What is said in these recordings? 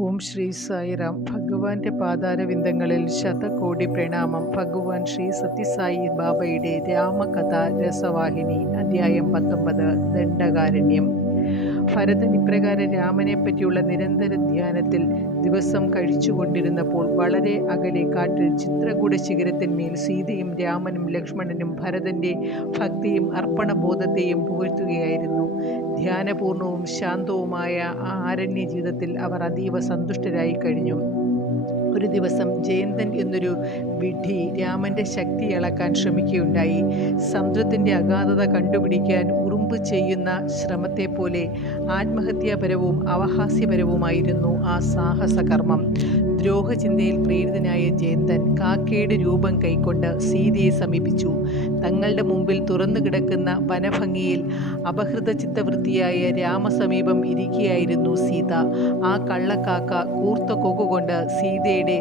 ഓം ശ്രീ സായിറാം. ഭഗവാന്റെ പാതാരവിന്ദങ്ങളിൽ ശതകോടി പ്രണാമം. ഭഗവാൻ ശ്രീ സത്യസായി ബാബയുടെ രാമകഥ രസവാഹിനി, അധ്യായം 19. ദണ്ഡകാരണ്യം. ഭരതൻ ഇപ്രകാരം രാമനെ പറ്റിയുള്ള നിരന്തര ധ്യാനത്തിൽ ദിവസം കഴിച്ചുകൊണ്ടിരുന്നപ്പോൾ വളരെ അകലെ കാട്ടിൽ ചിത്രകൂട ശിഖരത്തിന്മേൽ സീതയും രാമനും ലക്ഷ്മണനും ഭരതന്റെ ഭക്തിയും അർപ്പണബോധത്തെയും പുകഴ്ത്തുകയായിരുന്നു. ധ്യാനപൂർണവും ശാന്തവുമായ ആ ആരണ്യ ജീവിതത്തിൽ അവർ അതീവ സന്തുഷ്ടരായി കഴിഞ്ഞു. ഒരു ദിവസം ജയന്തൻ എന്നൊരു വിഡ്ഢി രാമന്റെ ശക്തി അളക്കാൻ ശ്രമിക്കുകയുണ്ടായി. സമുദ്രത്തിന്റെ അഗാധത കണ്ടുപിടിക്കാൻ ഉറുമ്പ് ചെയ്യുന്ന ശ്രമത്തെ പോലെ ആത്മഹത്യാപരവും അവഹാസ്യപരവുമായിരുന്നു ആ സാഹസകർമ്മം. ദ്രോഹചിന്തയിൽ പ്രേരിതനായ ജയന്തൻ കാക്കയുടെ രൂപം കൈക്കൊണ്ട് സീതയെ സമീപിച്ചു. തങ്ങളുടെ മുമ്പിൽ തുറന്നു കിടക്കുന്ന വനഭംഗിയിൽ അപഹൃത ചിത്തവൃത്തിയായ രാമസമീപം ഇരിക്കുകയായിരുന്നു സീത. ആ കള്ളക്കാക്ക കൂർത്ത കൊക്കുകൊണ്ട് സീതയുടെ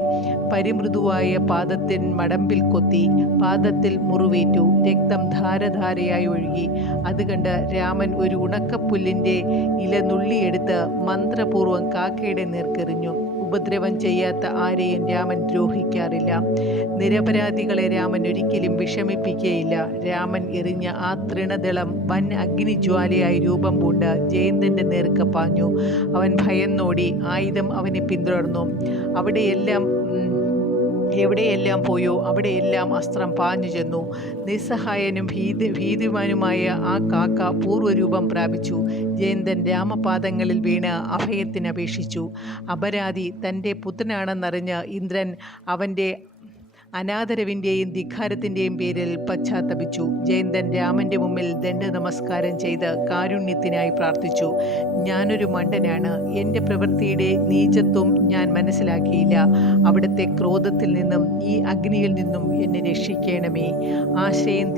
പരിമൃദുവായ പാദത്തിൻ മടമ്പിൽ കൊത്തി. പാദത്തിൽ മുറിവേറ്റു. രക്തം ധാരധാരയായി ഒഴുകി. അത് കണ്ട് രാമൻ ഒരു ഉണക്കപ്പുല്ലിൻ്റെ ഇല നുള്ളിയെടുത്ത് മന്ത്രപൂർവ്വം കാക്കയുടെ നേർക്കെറിഞ്ഞു. ഉപദ്രവം ചെയ്യാത്ത ആരെയും രാമൻ ദ്രോഹിക്കാറില്ല. നിരപരാധികളെ രാമൻ ഒരിക്കലും വിഷമിപ്പിക്കുകയില്ല. രാമൻ എറിഞ്ഞ ആ തൃണദളം വൻ അഗ്നിജ്വാലയായി രൂപം പൂണ്ട് ജയന്തന്റെ നേർക്ക് പാഞ്ഞു. അവൻ ഭയന്നോടി. ആയുധം അവനെ പിന്തുടർന്നു. എവിടെയെല്ലാം പോയോ അവിടെയെല്ലാം അസ്ത്രം പാഞ്ഞു ചെന്നു. നിസ്സഹായനും ഭീതിമാനുമായ ആ കാക്ക പൂർവ്വരൂപം പ്രാപിച്ചു. ജയന്തൻ രാമപാദങ്ങളിൽ വീണ് അഭയത്തിനപേക്ഷിച്ചു. അപരാധി തൻ്റെ പുത്രനാണെന്നറിഞ്ഞ് ഇന്ദ്രൻ അവൻ്റെ അനാദരവിൻ്റെയും ധിക്കാരത്തിൻ്റെയും പേരിൽ പശ്ചാത്തപിച്ചു. ജയന്തൻ രാമൻ്റെ മുമ്പിൽ ദണ്ഡ നമസ്കാരം ചെയ്ത് കാരുണ്യത്തിനായി പ്രാർത്ഥിച്ചു. ഞാനൊരു മണ്ടനാണ്. എൻ്റെ പ്രവൃത്തിയുടെ നീചത്വം ഞാൻ മനസ്സിലാക്കിയില്ല. അവിടുത്തെ ക്രോധത്തിൽ നിന്നും ഈ അഗ്നിയിൽ നിന്നും എന്നെ രക്ഷിക്കണമേ. ആശ്രയം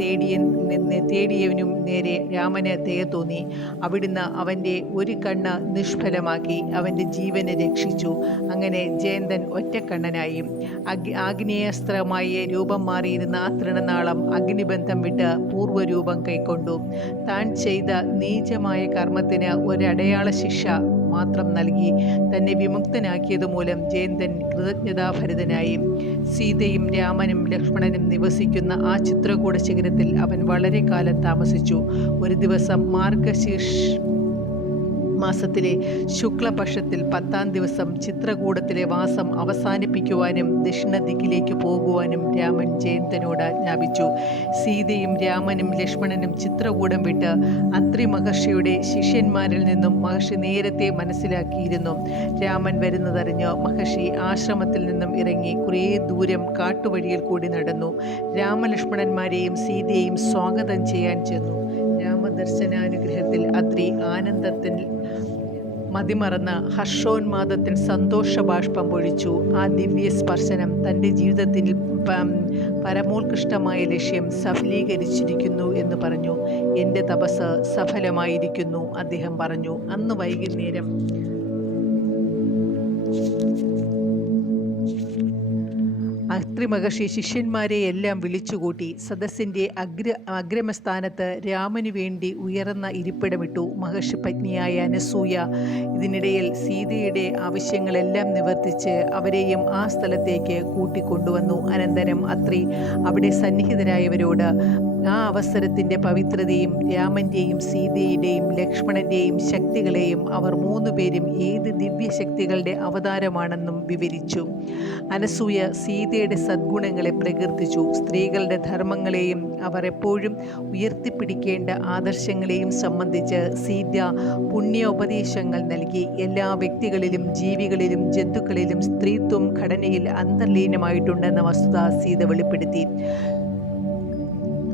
തേടിയവനും നേരെ രാമന് ദയ തോന്നി. അവിടുന്ന് അവൻ്റെ ഒരു കണ്ണ് നിഷ്ഫലമാക്കി അവൻ്റെ ജീവനെ രക്ഷിച്ചു. അങ്ങനെ ജയന്തൻ ഒറ്റക്കണ്ണനായി. ആഗ്നേയാസ്ത്ര രൂപം മാറിയിരുന്ന ആ തൃണനാളം അഗ്നിബന്ധം വിട്ട് പൂർവ്വരൂപം കൈക്കൊണ്ടു. താൻ ചെയ്ത നീചമായ കർമ്മത്തിന് ഒരടയാള ശിക്ഷ മാത്രം നൽകി തന്നെ വിമുക്തനാക്കിയതുമൂലം ജയന്തൻ കൃതജ്ഞതാഭരിതനായി. സീതയും രാമനും ലക്ഷ്മണനും നിവസിക്കുന്ന ആ ചിത്രകൂട ശിഖരത്തിൽ അവൻ വളരെ കാലം താമസിച്ചു. ഒരു ദിവസം മാർഗശീർഷ മാസത്തിലെ ശുക്ലപക്ഷത്തിൽ 10-ാം ദിവസം ചിത്രകൂടത്തിലെ വാസം അവസാനിപ്പിക്കുവാനും ദക്ഷിണ ദിക്കിലേക്ക് പോകുവാനും രാമൻ ജയന്തനോട് ആജ്ഞാപിച്ചു. സീതയും രാമനും ലക്ഷ്മണനും ചിത്രകൂടം വിട്ട് അത്രി മഹർഷിയുടെ ശിഷ്യന്മാരിൽ നിന്നും മഹർഷി നേരത്തെ മനസ്സിലാക്കിയിരുന്നു. രാമൻ വരുന്നതറിഞ്ഞ് മഹർഷി ആശ്രമത്തിൽ നിന്നും ഇറങ്ങി കുറേ ദൂരം കാട്ടുവഴിയിൽ കൂടി നടന്നു. രാമലക്ഷ്മണന്മാരെയും സീതയെയും സ്വാഗതം ചെയ്യാൻ ചെന്നു. രാമദർശനാനുഗ്രഹത്തിൽ അത്രി ആനന്ദത്തിൽ മതിമറന്ന് ഹർഷോന്മാദത്തിൽ സന്തോഷബാഷ്പം പൊഴിച്ചു. ആ ദിവ്യ സ്പർശനം തൻ്റെ ജീവിതത്തിൽ പരമോത്കൃഷ്ടമായ ലക്ഷ്യം സഫലീകരിച്ചിരിക്കുന്നു എന്ന് പറഞ്ഞു. എൻ്റെ തപസ് സഫലമായിരിക്കുന്നു, അദ്ദേഹം പറഞ്ഞു. അന്ന് വൈകുന്നേരം അത്രി മഹർഷി ശിഷ്യന്മാരെ എല്ലാം വിളിച്ചുകൂട്ടി. സദസ്സിൻ്റെ അഗ്രമസ്ഥാനത്ത് രാമനു വേണ്ടി ഉയർന്ന ഇരിപ്പിടമിട്ടു. മഹർഷി പത്നിയായ അനസൂയ ഇതിനിടയിൽ സീതയുടെ ആവശ്യങ്ങളെല്ലാം നിവർത്തിച്ച് അവരെയും ആ സ്ഥലത്തേക്ക് കൂട്ടിക്കൊണ്ടുവന്നു. അനന്തരം അത്രി അവിടെ സന്നിഹിതരായവരോട് ആ അവസരത്തിൻ്റെ പവിത്രതയും രാമൻ്റെയും സീതയുടെയും ലക്ഷ്മണൻ്റെയും ശക്തികളെയും അവർ 3 പേരും ഏത് ദിവ്യശക്തികളുടെ അവതാരമാണെന്നും വിവരിച്ചു. അനസൂയ സീതയുടെ സദ്ഗുണങ്ങളെ പ്രകീർത്തിച്ചു. സ്ത്രീകളുടെ ധർമ്മങ്ങളെയും അവർ എപ്പോഴും ഉയർത്തിപ്പിടിക്കേണ്ട ആദർശങ്ങളെയും സംബന്ധിച്ച് സീത പുണ്യോപദേശങ്ങൾ നൽകി. എല്ലാ വ്യക്തികളിലും ജീവികളിലും ജന്തുക്കളിലും സ്ത്രീത്വം ഘടനയിൽ അന്തർലീനമായിട്ടുണ്ടെന്ന വസ്തുത സീത വെളിപ്പെടുത്തി.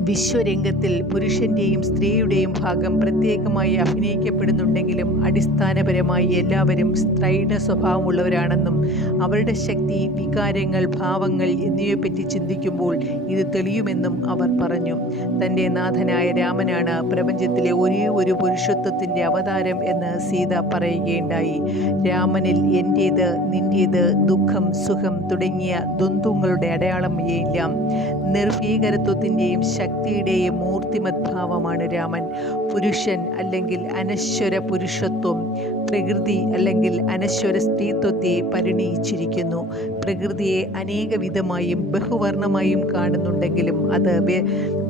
വിശ്വരംഗത്തിൽ പുരുഷൻ്റെയും സ്ത്രീയുടെയും ഭാഗം പ്രത്യേകമായി അഭിനയിക്കപ്പെടുന്നുണ്ടെങ്കിലും അടിസ്ഥാനപരമായി എല്ലാവരും സ്ത്രൈണ സ്വഭാവമുള്ളവരാണെന്നും അവരുടെ ശക്തി, വികാരങ്ങൾ, ഭാവങ്ങൾ എന്നിവയെപ്പറ്റി ചിന്തിക്കുമ്പോൾ ഇത് തെളിയുമെന്നും അവർ പറഞ്ഞു. തൻ്റെ നാഥനായ രാമനാണ് പ്രപഞ്ചത്തിലെ ഒരേ ഒരു പുരുഷത്വത്തിൻ്റെ അവതാരം എന്ന് സീത പറയുകയുണ്ടായി. രാമനിൽ എൻ്റേത്, നിൻ്റേത്, ദുഃഖം, സുഖം തുടങ്ങിയ ദ്വന്ദ്വങ്ങളുടെ അടയാളമേയില്ല. നിർഭീകരത്വത്തിൻ്റെയും ശക്തി ശക്തിയുടെയും മൂർത്തിമദ്ഭാവമാണ് രാമൻ. പുരുഷൻ അല്ലെങ്കിൽ അനശ്വര പുരുഷത്വം പ്രകൃതി അല്ലെങ്കിൽ അനശ്വര സ്ത്രീത്വത്തെ പരിണയിച്ചിരിക്കുന്നു. പ്രകൃതിയെ അനേകവിധമായും ബഹുവർണമായും കാണുന്നുണ്ടെങ്കിലും അത്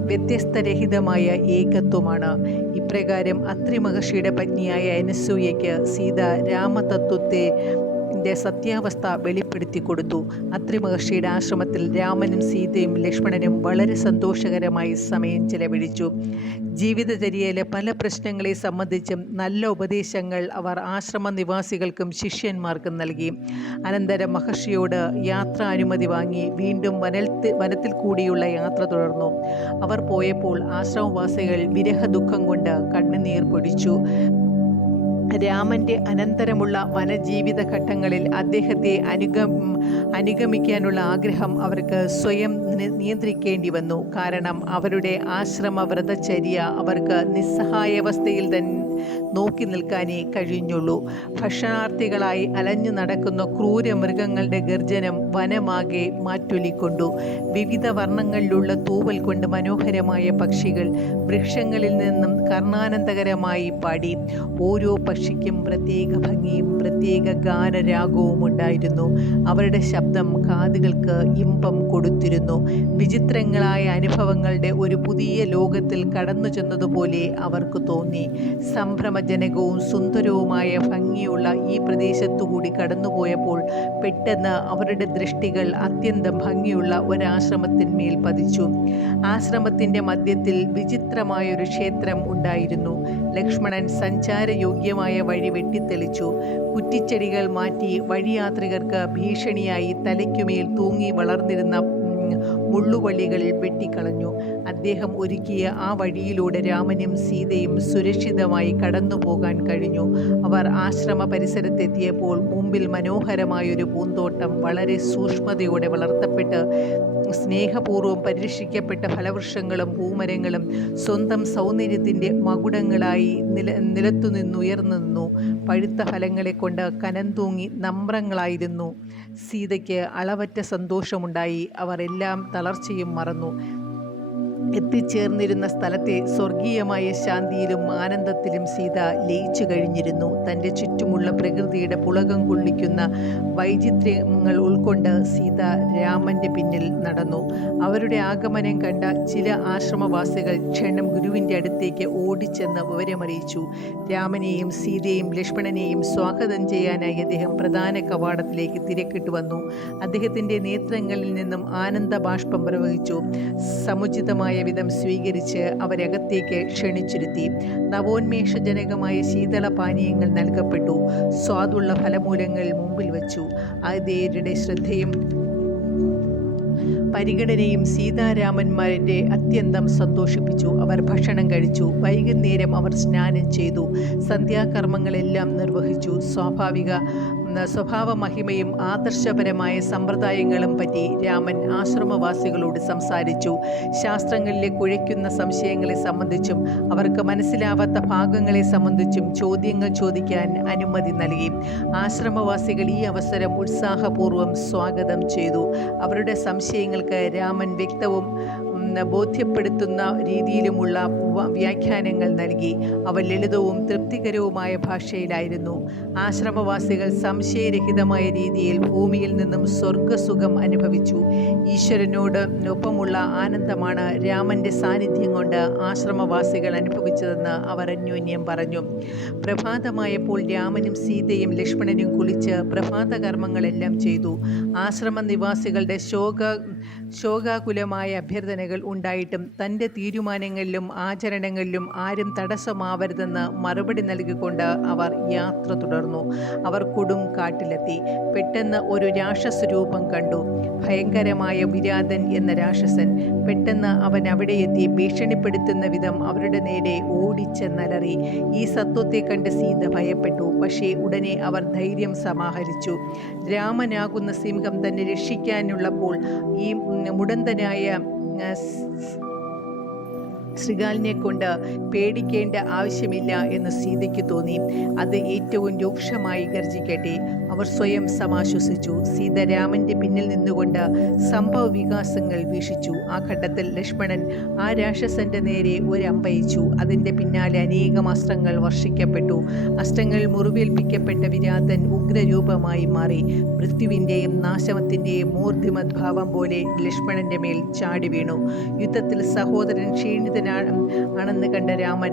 വ്യത്യസ്തരഹിതമായ ഏകത്വമാണ്. ഇപ്രകാരം അത്രി മഹർഷിയുടെ പത്നിയായ അനസൂയയ്ക്ക് സീത രാമതത്വത്തെ സത്യാവസ്ഥ വെളിപ്പെടുത്തി കൊടുത്തു. അത്രി മഹർഷിയുടെ ആശ്രമത്തിൽ രാമനും സീതയും ലക്ഷ്മണനും വളരെ സന്തോഷകരമായി സമയം ചെലവഴിച്ചു. ജീവിതചര്യയിലെ പല പ്രശ്നങ്ങളെ സംബന്ധിച്ചും നല്ല ഉപദേശങ്ങൾ അവർ ആശ്രമ നിവാസികൾക്കും ശിഷ്യന്മാർക്കും നൽകി. അനന്തരം മഹർഷിയോട് യാത്രാനുമതി വാങ്ങി വീണ്ടും വനത്തിൽ കൂടിയുള്ള യാത്ര തുടർന്നു. അവർ പോയപ്പോൾ ആശ്രമവാസികൾ വിരഹ ദുഃഖം കൊണ്ട് കണ്ണുനീർ പൊടിച്ചു. രാമൻ്റെ അനന്തരമുള്ള വനജീവിത ഘട്ടങ്ങളിൽ അദ്ദേഹത്തെ അനുഗമിക്കാനുള്ള ആഗ്രഹം അവർക്ക് സ്വയം നിയന്ത്രിക്കേണ്ടി വന്നു. കാരണം അവരുടെ ആശ്രമ വ്രതചര്യ അവർക്ക് നിസ്സഹായാവസ്ഥയിൽ തന്നെ നോക്കി നിൽക്കാനേ കഴിഞ്ഞുള്ളൂ. ഭക്ഷണാർത്ഥികളായി അലഞ്ഞു നടക്കുന്ന ക്രൂര മൃഗങ്ങളുടെ ഗർജനം വനമാകെ മാറ്റൊലിക്കൊണ്ടു. വിവിധ വർണ്ണങ്ങളിലുള്ള തൂവൽ കൊണ്ട് മനോഹരമായ പക്ഷികൾ വൃക്ഷങ്ങളിൽ നിന്നും കർണാനന്ദകരമായി പാടി. ഓരോ പക്ഷിക്കും പ്രത്യേക ഭംഗിയും പ്രത്യേക ഗാനരാഗവും ഉണ്ടായിരുന്നു. അവരുടെ ശബ്ദം കാതുകൾക്ക് ഇമ്പം കൊടുത്തിരുന്നു. വിചിത്രങ്ങളായ അനുഭവങ്ങളുടെ ഒരു പുതിയ ലോകത്തിൽ കടന്നു ചെന്നതുപോലെ അവർക്ക് തോന്നി. സംഭ്രമജനകവും സുന്ദരവുമായ ഭംഗിയുള്ള ഈ പ്രദേശത്തുകൂടി കടന്നുപോയപ്പോൾ പെട്ടെന്ന് അവരുടെ ദൃഷ്ടികൾ അത്യന്തം ഭംഗിയുള്ള ഒരാശ്രമത്തിന്മേൽ പതിച്ചു. ആശ്രമത്തിൻ്റെ മധ്യത്തിൽ വിചിത്രമായൊരു ക്ഷേത്രം ഉണ്ടായിരുന്നു. ലക്ഷ്മണൻ സഞ്ചാരയോഗ്യമായ വഴി വെട്ടിത്തെളിച്ചു. കുറ്റിച്ചെടികൾ മാറ്റി വഴിയാത്രികർക്ക് ഭീഷണിയായി തലയ്ക്കുമേൽ തൂങ്ങി വളർന്നിരുന്ന മുള്ളുവള്ളികൾ വെട്ടിക്കളഞ്ഞു. അദ്ദേഹം ഒരുക്കിയ ആ വഴിയിലൂടെ രാമനും സീതയും സുരക്ഷിതമായി കടന്നു പോകാൻ കഴിഞ്ഞു. അവർ ആശ്രമ പരിസരത്തെത്തിയപ്പോൾ മുമ്പിൽ മനോഹരമായൊരു പൂന്തോട്ടം വളരെ സൂക്ഷ്മതയോടെ വളർത്തപ്പെട്ട് സ്നേഹപൂർവ്വം പരിരക്ഷിക്കപ്പെട്ട ഫലവൃക്ഷങ്ങളും പൂമരങ്ങളും സ്വന്തം സൗന്ദര്യത്തിൻ്റെ മകുടങ്ങളായി നിലത്തുനിന്നുയർന്നു നിന്നു. പഴുത്ത ഫലങ്ങളെ കൊണ്ട് കനം തൂങ്ങി നമ്രങ്ങളായിരുന്നു. സീതയ്ക്ക് അളവറ്റ സന്തോഷമുണ്ടായി. അവർ എല്ലാം തളർച്ചയും മറന്നു. എത്തിച്ചേർന്നിരുന്ന സ്ഥലത്തെ സ്വർഗീയമായ ശാന്തിയിലും ആനന്ദത്തിലും സീത ലയിച്ചു കഴിഞ്ഞിരുന്നു. തൻ്റെ ചുറ്റുമുള്ള പ്രകൃതിയുടെ പുളകം കൊള്ളിക്കുന്ന വൈചിത്ര്യങ്ങൾ ഉൾക്കൊണ്ട് സീത രാമൻ്റെ പിന്നിൽ നടന്നു. അവരുടെ ആഗമനം കണ്ട ചില ആശ്രമവാസികൾ ക്ഷണം ഗുരുവിൻ്റെ അടുത്തേക്ക് ഓടിച്ചെന്ന് വിവരമറിയിച്ചു. രാമനെയും സീതയെയും ലക്ഷ്മണനെയും സ്വാഗതം ചെയ്യാനായി അദ്ദേഹം പ്രധാന കവാടത്തിലേക്ക് തിരക്കിട്ട് വന്നു. അദ്ദേഹത്തിൻ്റെ നേത്രങ്ങളിൽ നിന്നും ആനന്ദ ബാഷ്പം പ്രവഹിച്ചു. സമുചിതമായ വിധം സ്വീകരിച്ച് അവരകത്തേക്ക് ക്ഷണിച്ചിരുത്തി. നവോന്മേഷജനകമായ ശീതള പാനീയങ്ങൾ നൽകപ്പെട്ടു. സ്വാദുള്ള ഫലമൂലങ്ങൾ മുമ്പിൽ വച്ചു. ആതിഥേയരുടെ ശ്രദ്ധയും പരിഗണനയും സീതാരാമന്മാരെ അത്യന്തം സന്തോഷിപ്പിച്ചു. അവർ ഭക്ഷണം കഴിച്ചു. വൈകുന്നേരം അവർ സ്നാനം ചെയ്തു. സന്ധ്യാകർമ്മങ്ങളെല്ലാം നിർവഹിച്ചു. സ്വഭാവമഹിമയും ആദർശപരമായ സമ്പ്രദായങ്ങളും പറ്റി രാമൻ ആശ്രമവാസികളോട് സംസാരിച്ചു. ശാസ്ത്രങ്ങളിലെ കുഴയ്ക്കുന്ന സംശയങ്ങളെ സംബന്ധിച്ചും അവർക്ക് മനസ്സിലാവാത്ത ഭാഗങ്ങളെ സംബന്ധിച്ചും ചോദ്യങ്ങൾ ചോദിക്കാൻ അനുമതി നൽകി. ആശ്രമവാസികൾ ഈ അവസരം ഉത്സാഹപൂർവ്വം സ്വാഗതം ചെയ്തു. അവരുടെ സംശയങ്ങൾക്ക് രാമൻ വ്യക്തവും ബോധ്യപ്പെടുത്തുന്ന രീതിയിലുമുള്ള വ്യാഖ്യാനങ്ങൾ നൽകി. അവ ലളിതവും തൃപ്തികരവുമായ ഭാഷയിലായിരുന്നു. ആശ്രമവാസികൾ സംശയരഹിതമായ രീതിയിൽ ഭൂമിയിൽ നിന്നും സ്വർഗസുഖം അനുഭവിച്ചു. ഈശ്വരനോട് ഒപ്പമുള്ള ആനന്ദമാണ് രാമൻ്റെ സാന്നിധ്യം കൊണ്ട് ആശ്രമവാസികൾ അനുഭവിച്ചതെന്ന് അവർ അന്യോന്യം പറഞ്ഞു. പ്രഭാതമായപ്പോൾ രാമനും സീതയും ലക്ഷ്മണനും കുളിച്ച് പ്രഭാതകർമ്മങ്ങളെല്ലാം ചെയ്തു. ആശ്രമ നിവാസികളുടെ ശോകാകുലമായ അഭ്യർത്ഥനകൾ ഉണ്ടായിട്ടും തൻ്റെ തീരുമാനങ്ങളിലും ആചരണങ്ങളിലും ആരും തടസ്സമാവരുതെന്ന് മറുപടി നൽകിക്കൊണ്ട് അവർ യാത്ര തുടർന്നു. അവർ കൊടും കാട്ടിലെത്തി. പെട്ടെന്ന് ഒരു രാക്ഷസരൂപം കണ്ടു. ഭയങ്കരമായ വിരാതൻ എന്ന രാക്ഷസൻ. പെട്ടെന്ന് അവൻ അവിടെ എത്തി ഭീഷണിപ്പെടുത്തുന്ന വിധം അവരുടെ നേരെ ഓടിച്ചെന്നലറി. ഈ സത്വത്തെ കണ്ട് സീത ഭയപ്പെട്ടു. പക്ഷേ ഉടനെ അവർ ധൈര്യം സമാഹരിച്ചു. രാമനാകുന്ന സിംഹം തന്നെ രക്ഷിക്കാനുള്ളപ്പോൾ ഈ മുടന്തനായ ശൃഗാലിനെ കൊണ്ട് പേടിക്കേണ്ട ആവശ്യമില്ല എന്ന് സീതയ്ക്ക് തോന്നി. അത് ഏറ്റവും രൂക്ഷമായി ഗർജിക്കട്ടെ. അവർ സ്വയം സമാശ്വസിച്ചു. സീത രാമന്റെ പിന്നിൽ നിന്നുകൊണ്ട് സംഭവ വികാസങ്ങൾ വീക്ഷിച്ചു. ആ ഘട്ടത്തിൽ ലക്ഷ്മണൻ ആ രാക്ഷസന്റെ നേരെ ഒരമ്പയച്ചു. അതിൻ്റെ പിന്നാലെ അനേകം അസ്ത്രങ്ങൾ വർഷിക്കപ്പെട്ടു. അസ്ത്രങ്ങൾ മുറിവേൽപ്പിക്കപ്പെട്ട വിരാതൻ ഉഗ്രരൂപമായി മാറി. മൃത്യുവിൻ്റെയും നാശത്തിൻ്റെയും മൂർത്തിമദ്ഭാവം പോലെ ലക്ഷ്മണന്റെ മേൽ ചാടി വീണു. യുദ്ധത്തിൽ സഹോദരൻ ക്ഷീണിതനാണെന്ന് കണ്ട രാമൻ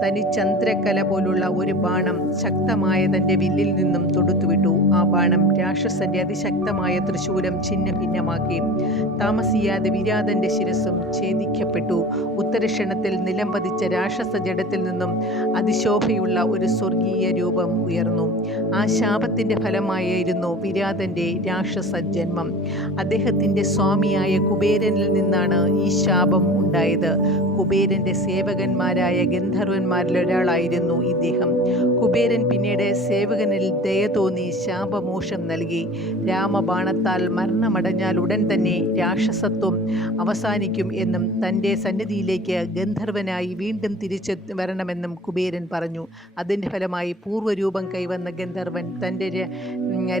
തനി ചന്ദ്രക്കല പോലുള്ള ഒരു ബാണം ശക്തമായ തൻ്റെ വില്ലിൽ നിന്നും തൊടുത്തുവിട്ടു. ആ ബാണം രാക്ഷസന്റെ അതിശക്തമായ തൃശൂലം ഛിന്ന ഭിന്നമാക്കി. താമസിയാതെ വിരാതന്റെ ശിരസ്സും ഛേദിക്കപ്പെട്ടു. ഉത്തരക്ഷണത്തിൽ നിലം പതിച്ച രാക്ഷസ ജഡത്തിൽ നിന്നും അതിശോഭയുള്ള ഒരു സ്വർഗീയ രൂപം ഉയർന്നു. ആ ശാപത്തിന്റെ ഫലമായിരുന്നു വിരാതന്റെ രാക്ഷസ ജന്മം. അദ്ദേഹത്തിന്റെ സ്വാമിയായ കുബേരനിൽ നിന്നാണ് ഈ ശാപം ഉണ്ടായത്. കുബേരന്റെ സേവകന്മാരായ ഗന്ധർവന്മാരിലൊരാളായിരുന്നു ഇദ്ദേഹം. കുബേരൻ പിന്നീട് സേവകനിൽ ദയ തോന്നി ശാപമോക്ഷം നൽകി. രാമബാണത്താൽ മരണമടഞ്ഞാൽ ഉടൻ തന്നെ രാക്ഷസത്വം അവസാനിക്കും എന്നും തൻ്റെ സന്നിധിയിലേക്ക് ഗന്ധർവനായി വീണ്ടും തിരിച്ചു വരണമെന്നും കുബേരൻ പറഞ്ഞു. അതിൻ്റെ ഫലമായി പൂർവ്വരൂപം കൈവന്ന ഗന്ധർവൻ തൻ്റെ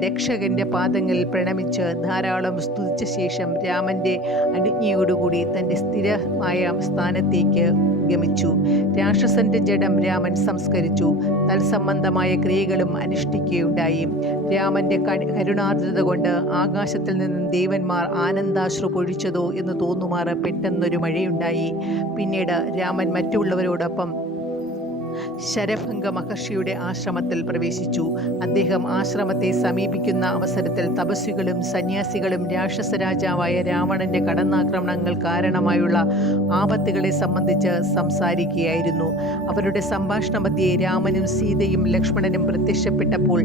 രക്ഷകന്റെ പാദങ്ങളിൽ പ്രണമിച്ച് ധാരാളം സ്തുതിച്ച ശേഷം രാമന്റെ അനുജ്ഞയോടുകൂടി തൻ്റെ സ്ഥിരമായ സ്ഥാനത്തേക്ക് ഗമിച്ചു. രാക്ഷസന്റെ ജഡം രാമൻ സംസ്കരിച്ചു. തത്സംബന്ധമായ ക്രിയകളും അനുഷ്ഠിക്കുകയുണ്ടായി. രാമന്റെ കരുണാർദ്രത കൊണ്ട് ആകാശത്തിൽ നിന്നും ദേവന്മാർ ആനന്ദാശ്രു പൊഴിച്ചതോ എന്ന് തോന്നുമാറ് പെട്ടെന്നൊരു മഴയുണ്ടായി. പിന്നീട് രാമൻ മറ്റുള്ളവരോടൊപ്പം ശരഭംഗ മഹർഷിയുടെ ആശ്രമത്തിൽ പ്രവേശിച്ചു. അദ്ദേഹം ആശ്രമത്തെ സമീപിക്കുന്ന അവസരത്തിൽ തപസ്വികളും സന്യാസികളും രാക്ഷസ രാജാവായ രാവണന്റെ കടന്നാക്രമണങ്ങൾ കാരണമായുള്ള ആപത്തുകളെ സംബന്ധിച്ച് സംസാരിക്കുകയായിരുന്നു. അവരുടെ സംഭാഷണ മധ്യേ രാമനും സീതയും ലക്ഷ്മണനും പ്രത്യക്ഷപ്പെട്ടപ്പോൾ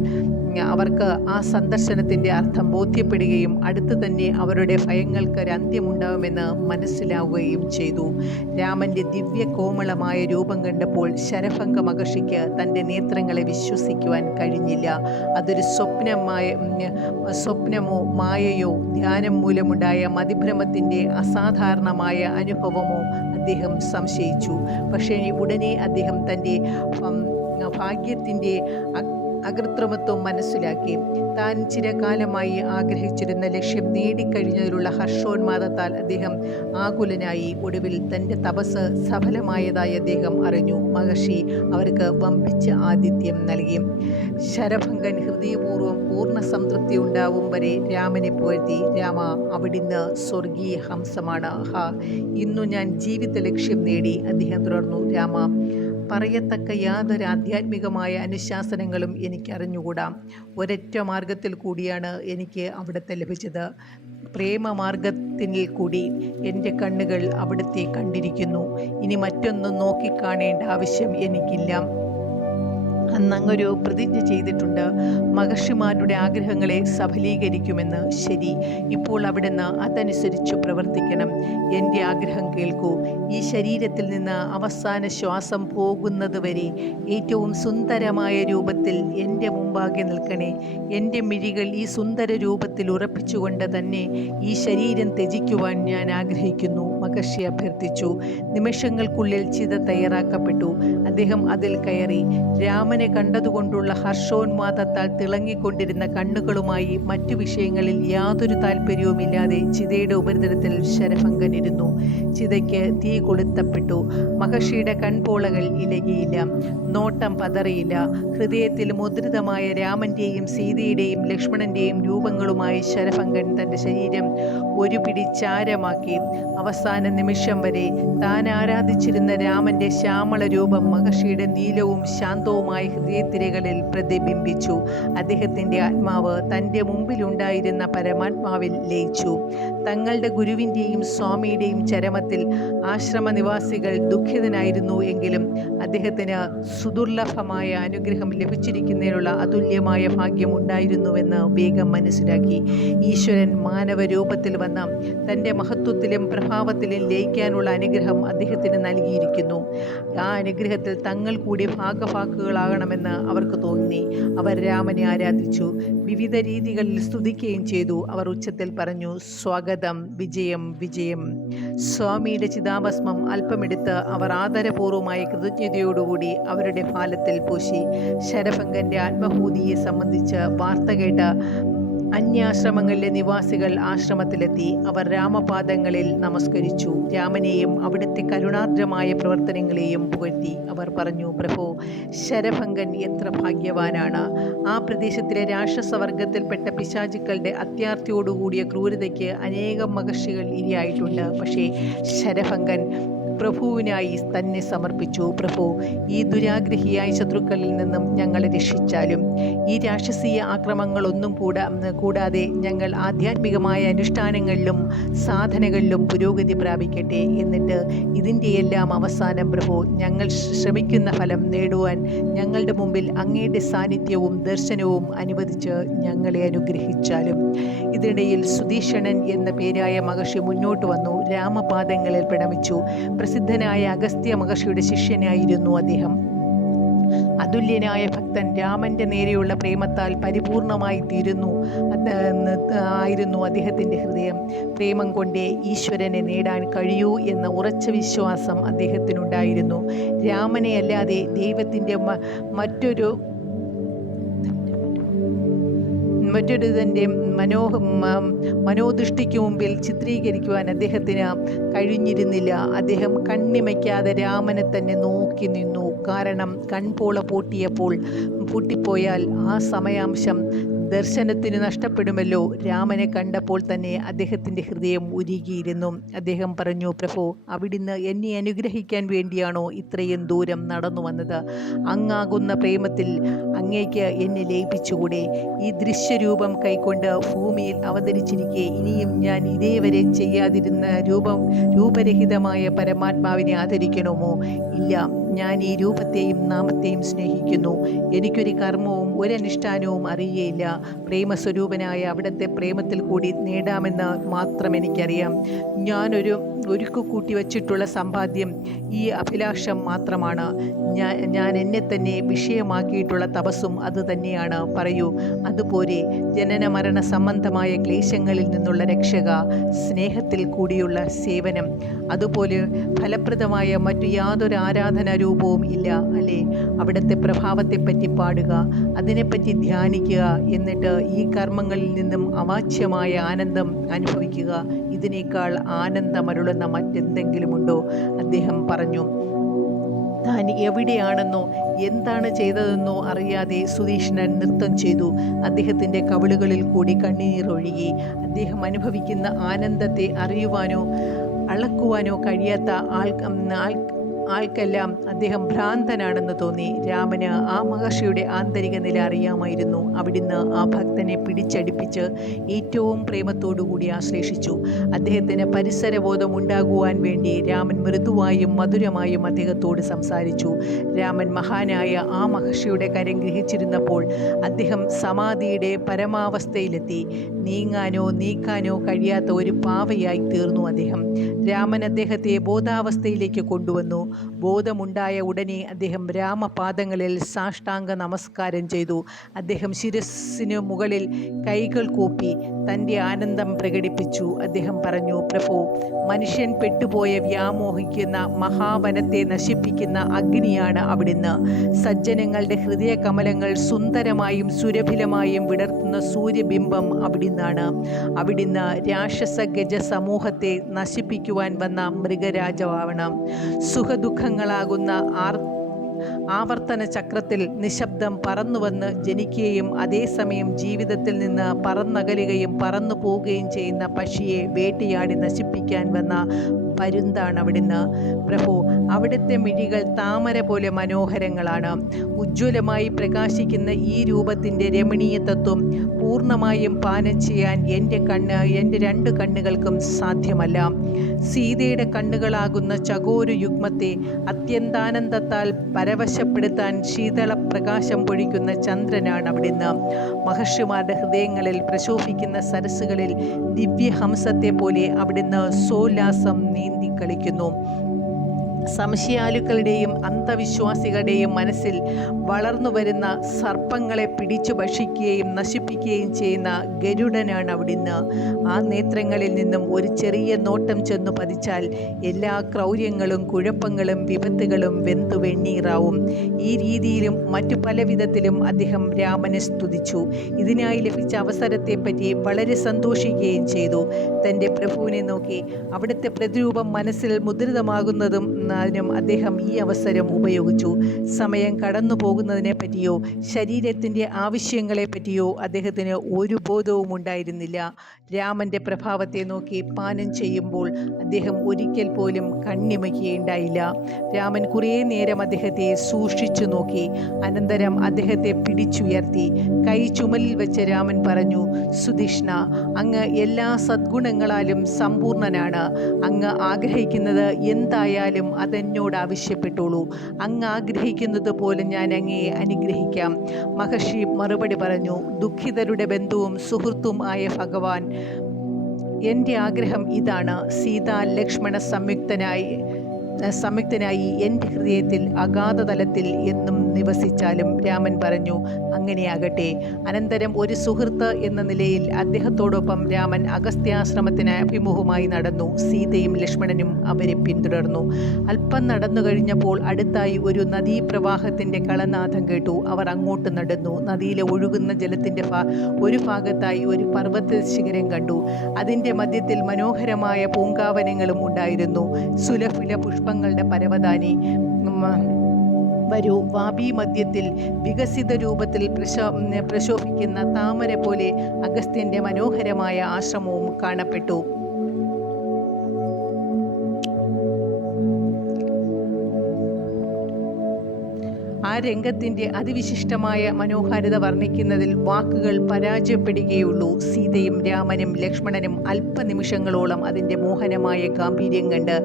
അവർക്ക് ആ സന്ദർശനത്തിൻ്റെ അർത്ഥം ബോധ്യപ്പെടുകയും അടുത്ത് തന്നെ അവരുടെ ഭയങ്ങൾക്ക് ഒരു അന്ത്യമുണ്ടാവുമെന്ന് മനസ്സിലാവുകയും ചെയ്തു. രാമന്റെ ദിവ്യ കോമളമായ രൂപം കണ്ടപ്പോൾ ശരഭംഗ മഹർഷിക്ക് തൻ്റെ നേത്രങ്ങളെ വിശ്വസിക്കുവാൻ കഴിഞ്ഞില്ല. അതൊരു സ്വപ്നമോ മായയോ ധ്യാനം മൂലമുണ്ടായ മതിഭ്രമത്തിൻ്റെ അസാധാരണമായ അനുഭവമോ അദ്ദേഹം സംശയിച്ചു. പക്ഷേ ഉടനെ അദ്ദേഹം തൻ്റെ ഭാഗ്യത്തിൻ്റെ അകൃത്രിമത്വം മനസ്സിലാക്കി. താൻ ചിരകാലമായി ആഗ്രഹിച്ചിരുന്ന ലക്ഷ്യം നേടിക്കഴിഞ്ഞതിലുള്ള ഹർഷോന്മാദത്താൽ അദ്ദേഹം ആകുലനായി. ഒടുവിൽ തൻ്റെ തപസ് സഫലമായതായി അദ്ദേഹം അറിഞ്ഞു. മഹർഷി അവർക്ക് വമ്പിച്ച ആതിഥ്യം നൽകി. ശരഭംഗൻ ഹൃദയപൂർവ്വം പൂർണ്ണ സംതൃപ്തി ഉണ്ടാവും വരെ രാമനെ പുകഴ്ത്തി. രാമ, അവിടുന്ന് സ്വർഗീയ ഹംസമാണ്. ഇന്നു ഞാൻ ജീവിത ലക്ഷ്യം നേടി. അദ്ദേഹം തുടർന്നു. രാമ, പറയത്തക്ക യാതൊരു ആധ്യാത്മികമായ അനുശാസനങ്ങളും എനിക്കറിഞ്ഞുകൂടാ. ഒരൊറ്റ മാർഗത്തിൽ കൂടിയാണ് എനിക്ക് അവിടുത്തെ ലഭിച്ചത്. പ്രേമമാർഗത്തിൽ കൂടി എൻ്റെ കണ്ണുകൾ അവിടുത്തെ കണ്ടിരിക്കുന്നു. ഇനി മറ്റൊന്നും നോക്കിക്കാണേണ്ട ആവശ്യം എനിക്കില്ല. അന്നങ്ങൊരു പ്രതിജ്ഞ ചെയ്തിട്ടുണ്ട്, മഹർഷിമാരുടെ ആഗ്രഹങ്ങളെ സഫലീകരിക്കുമെന്ന്. ശരി, ഇപ്പോൾ അവിടുന്ന് അതനുസരിച്ച് പ്രവർത്തിക്കണം. എൻ്റെ ആഗ്രഹം കേൾക്കൂ. ഈ ശരീരത്തിൽ നിന്ന് അവസാന ശ്വാസം പോകുന്നത് വരെ ഏറ്റവും സുന്ദരമായ രൂപത്തിൽ എൻ്റെ മുമ്പാകെ നിൽക്കണേ. എൻ്റെ മിഴികൾ ഈ സുന്ദര രൂപത്തിൽ ഉറപ്പിച്ചുകൊണ്ട് തന്നെ ഈ ശരീരം ത്യജിക്കുവാൻ ഞാൻ ആഗ്രഹിക്കുന്നു, മഹർഷി അഭ്യർത്ഥിച്ചു. നിമിഷങ്ങൾക്കുള്ളിൽ ചിത തയ്യാറാക്കപ്പെട്ടു. അദ്ദേഹം അതിൽ കയറി. രാമനെ കണ്ടതുകൊണ്ടുള്ള ഹർഷോന്മാദത്താൽ തിളങ്ങിക്കൊണ്ടിരുന്ന കണ്ണുകളുമായി മറ്റു വിഷയങ്ങളിൽ യാതൊരു താല്പര്യവുമില്ലാതെ ചിതയുടെ ഉപരിതലത്തിൽ ശരഭംഗൻ ഇരുന്നു. ചിതയ്ക്ക് തീ കൊളുത്തപ്പെട്ടു. മഹർഷിയുടെ കൺപോളകൾ ഇലകിയില്ല, നോട്ടം പതറിയില്ല. ഹൃദയത്തിൽ മുദ്രിതമായ രാമന്റെയും സീതയുടെയും ലക്ഷ്മണന്റെയും രൂപങ്ങളുമായി ശരഭംഗൻ തൻ്റെ ശരീരം ഒരു പിടി ചാരമാക്കി. അവസാന നിമിഷം വരെ താൻ ആരാധിച്ചിരുന്ന രാമന്റെ ശ്യാമള രൂപം മഹർഷിയുടെ നീലവും ശാന്തവുമായ ഹൃദയത്തിരകളിൽ പ്രതിബിംബിച്ചു. അദ്ദേഹത്തിൻ്റെ ആത്മാവ് തൻ്റെ മുമ്പിലുണ്ടായിരുന്ന പരമാത്മാവിൽ ലയിച്ചു. തങ്ങളുടെ ഗുരുവിൻ്റെയും സ്വാമിയുടെയും ചരമത്തിൽ ആശ്രമനിവാസികൾ ദുഃഖിതനായിരുന്നു എങ്കിലും അദ്ദേഹത്തിന് സുദുർലഭമായ അനുഗ്രഹം ലഭിച്ചിരിക്കുന്നതിനുള്ള അതുല്യമായ ഭാഗ്യം ഉണ്ടായിരുന്നുവെന്ന് വേഗം മനസ്സിലാക്കി. ഈശ്വരൻ മാനവ രൂപത്തിൽ വന്ന തൻ്റെ മഹത്വത്തിലും പ്രഭാവത്തിലും ആനന്ദത്തിലും ലയിക്കാനുള്ള അനുഗ്രഹം അദ്ദേഹത്തിന് നൽകിയിരിക്കുന്നു. ആ അനുഗ്രഹത്തിൽ തങ്ങൾ കൂടി ഭാഗഭാക്കുകളാകണമെന്ന് അവർക്ക് തോന്നി. അവർ രാമനെ ആരാധിച്ചു, വിവിധ രീതികളിൽ സ്തുതിക്കുകയും ചെയ്തു. അവർ ഉച്ചത്തിൽ പറഞ്ഞു, സ്വാഗതം, വിജയം, വിജയം. സ്വാമിയുടെ ചിതാഭസ്മം അല്പമെടുത്ത് അവർ ആദരപൂർവമായ കൃതജ്ഞതയോടുകൂടി അവരുടെ ഫാലത്തിൽ പൂശി. ശരഭംഗന്റെ ആത്മഹൂതിയെ സംബന്ധിച്ച് വാർത്ത കേട്ട അന്യാശ്രമങ്ങളിലെ നിവാസികൾ ആശ്രമത്തിലെത്തി. അവർ രാമപാദങ്ങളിൽ നമസ്കരിച്ചു. രാമനെയും അവിടുത്തെ കരുണാർദ്രമായ പ്രവർത്തനങ്ങളെയും പുകഴ്ത്തി. അവർ പറഞ്ഞു, പ്രഭോ, ശരഭംഗൻ എത്ര ഭാഗ്യവാനാണ്. ആ പ്രദേശത്തിലെ രാക്ഷസവർഗത്തിൽപ്പെട്ട പിശാചുക്കളുടെ അത്യാർത്തിയോടുകൂടിയ ക്രൂരതയ്ക്ക് അനേകം മഹർഷികൾ ഇരയായിട്ടുണ്ട്. പക്ഷേ ശരഭംഗൻ പ്രഭുവിനായി തന്നെ സമർപ്പിച്ചു. പ്രഭു, ഈ ദുരാഗ്രഹിയായ ശത്രുക്കളിൽ നിന്നും ഞങ്ങളെ രക്ഷിച്ചാലും. ഈ രാക്ഷസീയ ആക്രമങ്ങളൊന്നും കൂടാതെ ഞങ്ങൾ ആധ്യാത്മികമായ അനുഷ്ഠാനങ്ങളിലും സാധനകളിലും പുരോഗതി പ്രാപിക്കട്ടെ. എന്നിട്ട് ഇതിൻ്റെയെല്ലാം അവസാനം പ്രഭു, ഞങ്ങൾ ശ്രമിക്കുന്ന ഫലം നേടുവാൻ ഞങ്ങളുടെ മുമ്പിൽ അങ്ങയുടെ സാന്നിധ്യവും ദർശനവും അനുവദിച്ച് ഞങ്ങളെ അനുഗ്രഹിച്ചാലും. ഇതിനിടയിൽ സുധീഷണൻ എന്ന പേരായ മഹർഷി മുന്നോട്ട് വന്നു. രാമപാദങ്ങളിൽ പ്രണമിച്ചു. പ്രസിദ്ധനായ അഗസ്ത്യ മഹർഷിയുടെ ശിഷ്യനായിരുന്നു അദ്ദേഹം. അതുല്യനായ ഭക്തൻ, രാമന്റെ നേരെയുള്ള പ്രേമത്താൽ പരിപൂർണമായി ആയിരുന്നു അദ്ദേഹത്തിൻ്റെ ഹൃദയം. പ്രേമം കൊണ്ടേ ഈശ്വരനെ നേടാൻ കഴിയൂ എന്ന ഉറച്ച വിശ്വാസം അദ്ദേഹത്തിനുണ്ടായിരുന്നു. രാമനെ അല്ലാതെ ദൈവത്തിൻ്റെ മറ്റൊരുതൻ്റെ മനോദൃഷ്ടിക്ക് മുമ്പിൽ ചിത്രീകരിക്കുവാൻ അദ്ദേഹത്തിന് കഴിഞ്ഞിരുന്നില്ല. അദ്ദേഹം കണ്ണിമയ്ക്കാതെ രാമനെ തന്നെ നോക്കി നിന്നു. കാരണം കൺപോള പൂട്ടിപ്പോയാൽ ആ സമയാംശം ദർശനത്തിന് നഷ്ടപ്പെടുമല്ലോ. രാമനെ കണ്ടപ്പോൾ തന്നെ അദ്ദേഹത്തിൻ്റെ ഹൃദയം ഉരുകിയിരുന്നു. അദ്ദേഹം പറഞ്ഞു, പ്രഭു, അവിടുന്ന് എന്നെ അനുഗ്രഹിക്കാൻ വേണ്ടിയാണോ ഇത്രയും ദൂരം നടന്നു വന്നത്? അങ്ങാകുന്ന പ്രേമത്തിൽ അങ്ങേക്ക് എന്നെ ലയിപ്പിച്ചുകൂടെ? ഈ ദൃശ്യരൂപം കൈക്കൊണ്ട് ഭൂമിയിൽ അവതരിച്ചിരിക്കെ ഇനിയും ഞാൻ ഇതേവരെ ചെയ്യാതിരുന്ന രൂപരഹിതമായ പരമാത്മാവിനെ ആദരിക്കണമോ? ഇല്ല, ഞാൻ ഈ രൂപത്തെയും നാമത്തെയും സ്നേഹിക്കുന്നു. എനിക്കൊരു കർമ്മവും ഒരനുഷ്ഠാനവും അറിയേയില്ല. പ്രേമസ്വരൂപനായ അവിടുത്തെ പ്രേമത്തിൽ കൂടി നേടാമെന്ന് മാത്രം എനിക്കറിയാം. ഒരുക്കു കൂട്ടി വച്ചിട്ടുള്ള സമ്പാദ്യം ഈ അഭിലാഷം മാത്രമാണ്. ഞാൻ എന്നെ തന്നെ വിഷയമാക്കിയിട്ടുള്ള തപസ്സും അതുതന്നെയാണ്. പറയൂ, അതുപോലെ ജനന മരണ സംബന്ധമായ ക്ലേശങ്ങളിൽ നിന്നുള്ള രക്ഷക, സ്നേഹത്തിൽ കൂടിയുള്ള സേവനം, അതുപോലെ ഫലപ്രദമായ മറ്റു യാതൊരു ആരാധനാ രൂപവും ഇല്ല അല്ലേ? അവിടുത്തെ പ്രഭാവത്തെപ്പറ്റി പാടുക, അതിനെപ്പറ്റി ധ്യാനിക്കുക, എന്നിട്ട് ഈ കർമ്മങ്ങളിൽ നിന്നും അവാച്യമായ ആനന്ദം അനുഭവിക്കുക. ഇതിനേക്കാൾ ആനന്ദമരുളുന്ന മറ്റെന്തെങ്കിലുമുണ്ടോ? അദ്ദേഹം പറഞ്ഞു. താൻ എവിടെയാണെന്നോ എന്താണ് ചെയ്തതെന്നോ അറിയാതെ സുധീഷ്ണൻ നൃത്തം ചെയ്തു. അദ്ദേഹത്തിൻ്റെ കവിളുകളിൽ കൂടി കണ്ണീരൊഴുകി. അദ്ദേഹം അനുഭവിക്കുന്ന ആനന്ദത്തെ അറിയുവാനോ അളക്കുവാനോ കഴിയാത്ത ആൾക്കെല്ലാം അദ്ദേഹം ഭ്രാന്തനാണെന്ന് തോന്നി. രാമന് ആ മഹർഷിയുടെ ആന്തരിക നില അറിയാമായിരുന്നു. അവിടുന്ന് ആ ഭക്തനെ പിടിച്ചടിപ്പിച്ച് ഏറ്റവും പ്രേമത്തോടുകൂടി ആശ്ലേഷിച്ചു. അദ്ദേഹത്തിന് പരിസരബോധം ഉണ്ടാകുവാൻ വേണ്ടി രാമൻ മൃദുവായും മധുരമായും അദ്ദേഹത്തോട് സംസാരിച്ചു. രാമൻ മഹാനായ ആ മഹർഷിയുടെ കരം ഗ്രഹിച്ചിരുന്നപ്പോൾ അദ്ദേഹം സമാധിയുടെ പരമാവസ്ഥയിലെത്തി. നീക്കാനോ കഴിയാത്ത ഒരു പാവയായി തീർന്നു അദ്ദേഹം. രാമൻ അദ്ദേഹത്തെ ബോധാവസ്ഥയിലേക്ക് കൊണ്ടുവന്നു. ബോധമുണ്ടായ ഉടനെ അദ്ദേഹം രാമപാദങ്ങളിൽ സാഷ്ടാംഗ നമസ്കാരം ചെയ്തു. അദ്ദേഹം ശിരസ്സിനു മുകളിൽ കൈകൾ കൂപ്പി തൻ്റെ ആനന്ദം പ്രകടിപ്പിച്ചു. അദ്ദേഹം പറഞ്ഞു, പ്രഭു, മനുഷ്യൻ പെട്ടുപോയ വ്യാമോഹിക്കുന്ന മഹാവനത്തെ നശിപ്പിക്കുന്ന അഗ്നിയാണ് അവിടുന്ന്. സജ്ജനങ്ങളുടെ ഹൃദയ കമലങ്ങൾ സുന്ദരമായും സുരഭിലമായും വിടർത്തുന്ന സൂര്യബിംബം അവിടുന്നാണ്. അവിടുന്ന് രാക്ഷസ ഗജ സമൂഹത്തെ നശിപ്പിക്കുവാൻ വന്ന മൃഗരാജാവാണ്. സുഖദുഃഖങ്ങളാകുന്ന ആവർത്തന ചക്രത്തിൽ നിശബ്ദം പറന്നുവന്ന് ജനിക്കുകയും അതേസമയം ജീവിതത്തിൽ നിന്ന് പറന്നകലുകയും പറന്നു പോവുകയും ചെയ്യുന്ന പക്ഷിയെ വേട്ടയാടി നശിപ്പിക്കാൻ വന്ന പരുന്താണ് അവിടുന്ന്. പ്രഭു, അവിടുത്തെ മിഴികൾ താമര പോലെ മനോഹരങ്ങളാണ്. ഉജ്ജ്വലമായി പ്രകാശിക്കുന്ന ഈ രൂപത്തിൻ്റെ രമണീയ തത്വം പൂർണ്ണമായും പാനം ചെയ്യാൻ എൻ്റെ 2 കണ്ണുകൾക്കും സാധ്യമല്ല. സീതയുടെ കണ്ണുകളാകുന്ന ചകോരു യുഗ്മത്തെ അത്യന്താനന്ദത്താൽ പരവശപ്പെടുത്താൻ ശീതള പ്രകാശം പൊഴിക്കുന്ന ചന്ദ്രനാണ് അവിടുന്ന്. മഹർഷിമാരുടെ ഹൃദയങ്ങളിൽ പ്രശോഭിക്കുന്ന സരസ്സുകളിൽ ദിവ്യഹംസത്തെ പോലെ അവിടുന്ന് സോല്ലാസം നീന്തി കളിക്കുന്നു. സംശയാലുക്കളുടെയും അന്ധവിശ്വാസികളുടെയും മനസ്സിൽ വളർന്നു വരുന്ന സർപ്പങ്ങളെ പിടിച്ചു ഭക്ഷിക്കുകയും നശിപ്പിക്കുകയും ചെയ്യുന്ന ഗരുഡനാണ് അവിടുന്ന്. ആ നേത്രങ്ങളിൽ നിന്നും ഒരു ചെറിയ നോട്ടം ചെന്നു പതിച്ചാൽ എല്ലാ ക്രൗര്യങ്ങളും കുഴപ്പങ്ങളും വിപത്തുകളും വെന്തു വെണ്ണീറാവും. ഈ രീതിയിലും മറ്റു പല വിധത്തിലും അദ്ദേഹം രാമനെ സ്തുതിച്ചു. ഇതിനായി ലഭിച്ച അവസരത്തെപ്പറ്റി വളരെ സന്തോഷിക്കുകയും ചെയ്തു. തൻ്റെ പ്രഭുവിനെ നോക്കി അവിടുത്തെ പ്രതിരൂപം മനസ്സിൽ മുദ്രിതമാകുന്നതും അതിനും അദ്ദേഹം ഈ അവസരം ഉപയോഗിച്ചു. സമയം കടന്നു പോകുന്നതിനെ പറ്റിയോ ശരീരത്തിൻ്റെ ആവശ്യങ്ങളെ പറ്റിയോ അദ്ദേഹത്തിന് ഒരു ബോധവും ഉണ്ടായിരുന്നില്ല. രാമൻ്റെ പ്രഭാവത്തെ നോക്കി പാനം ചെയ്യുമ്പോൾ അദ്ദേഹം ഒരിക്കൽ പോലും കണ്ണിമയ്ക്കുകയുണ്ടായില്ല. രാമൻ കുറേ നേരം അദ്ദേഹത്തെ സൂക്ഷിച്ചു നോക്കി. അനന്തരം അദ്ദേഹത്തെ പിടിച്ചുയർത്തി കൈ ചുമലിൽ വെച്ച് രാമൻ പറഞ്ഞു, സുധിഷ്ണ, അങ്ങ് എല്ലാ സദ്ഗുണങ്ങളാലും സമ്പൂർണനാണ്. അങ്ങ് ആഗ്രഹിക്കുന്നത് എന്തായാലും അതെന്നോട് ആവശ്യപ്പെട്ടോളൂ. അങ്ങ് ആഗ്രഹിക്കുന്നത് പോലെ ഞാൻ അങ്ങയെ അനുഗ്രഹിക്കാം. മഹർഷി മറുപടി പറഞ്ഞു, ദുഃഖിതരുടെ ബന്ധുവും സുഹൃത്തും ആയ ഭഗവാൻ, എൻ്റെ ആഗ്രഹം ഇതാണ്. സീതാ ലക്ഷ്മണ സംയുക്തനായി എൻ്റെ ഹൃദയത്തിൽ അഗാധതലത്തിൽ എന്നും നിവസിച്ചാലും. രാമൻ പറഞ്ഞു, അങ്ങനെയാകട്ടെ. അനന്തരം ഒരു സുഹൃത്ത് എന്ന നിലയിൽ അദ്ദേഹത്തോടൊപ്പം രാമൻ അഗസ്ത്യാശ്രമത്തിന് അഭിമുഖമായി നടന്നു. സീതയും ലക്ഷ്മണനും അവരെ പിന്തുടർന്നു. അല്പം നടന്നു കഴിഞ്ഞപ്പോൾ അടുത്തായി ഒരു നദീപ്രവാഹത്തിൻ്റെ കളനാദം കേട്ടു. അവർ അങ്ങോട്ട് നടന്നു. നദിയിലെ ഒഴുകുന്ന ജലത്തിൻ്റെ ഒരു ഭാഗത്തായി ഒരു പർവ്വത ശിഖരം കണ്ടു. അതിൻ്റെ മധ്യത്തിൽ മനോഹരമായ പൂങ്കാവനങ്ങളും ഉണ്ടായിരുന്നു. സുലഭില പുഷ്പങ്ങളുടെ പരവതാനി. വരൂ, വാപി മധ്യത്തിൽ വികസിത രൂപത്തിൽ പ്രശോഭിക്കുന്ന താമര പോലെ അഗസ്ത്യൻ്റെ മനോഹരമായ ആശ്രമവും കാണപ്പെട്ടു. ആ രംഗത്തിൻ്റെ അതിവിശിഷ്ടമായ മനോഹാരിത വർണ്ണിക്കുന്നതിൽ വാക്കുകൾ പരാജയപ്പെടുകയുള്ളൂ. സീതയും രാമനും ലക്ഷ്മണനും അല്പനിമിഷങ്ങളോളം അതിൻ്റെ മോഹനമായ ഗാംഭീര്യം കണ്ട്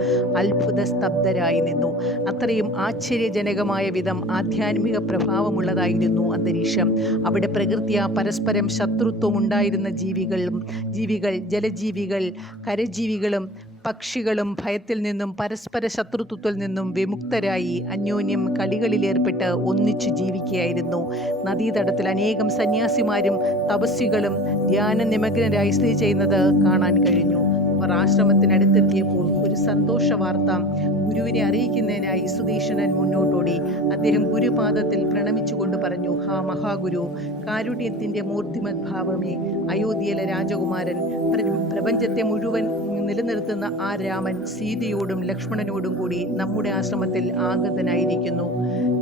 അത്ഭുത സ്തബ്ധരായി നിന്നു. അത്രയും ആശ്ചര്യജനകമായ വിധം ആധ്യാത്മിക പ്രഭാവമുള്ളതായിരുന്നു അന്തരീക്ഷം. അവിടെ പ്രകൃത്യാ പരസ്പരം ശത്രുത്വമുണ്ടായിരുന്ന ജീവികൾ, ജലജീവികൾ, കരജീവികളും പക്ഷികളും ഭയത്തിൽ നിന്നും പരസ്പര ശത്രുത്വത്തിൽ നിന്നും വിമുക്തരായി അന്യോന്യം കളികളിലേർപ്പെട്ട് ഒന്നിച്ചു ജീവിക്കുകയായിരുന്നു. നദീതടത്തിൽ അനേകം സന്യാസിമാരും തപസ്വികളും ധ്യാനനിമഗ്നരായി സ്ഥിതി ചെയ്യുന്നത് കാണാൻ കഴിഞ്ഞു. അവർ ആശ്രമത്തിനടുത്തെത്തിയപ്പോൾ ഒരു സന്തോഷ വാർത്ത ഗുരുവിനെ അറിയിക്കുന്നതിനായി സുധീഷണൻ മുന്നോട്ടോടി. അദ്ദേഹം ഗുരുപാദത്തിൽ പ്രണമിച്ചുകൊണ്ട് പറഞ്ഞു, ഹാ മഹാഗുരു, കാരുണ്യത്തിൻ്റെ മൂർത്തിമദ്ഭാവമേ, അയോധ്യയിലെ രാജകുമാരൻ, പ്രപഞ്ചത്തെ മുഴുവൻ നിലനിർത്തുന്ന ആ രാമൻ സീതയോടും ലക്ഷ്മണനോടും കൂടി നമ്മുടെ ആശ്രമത്തിൽ ആഗതനായിരിക്കുന്നു.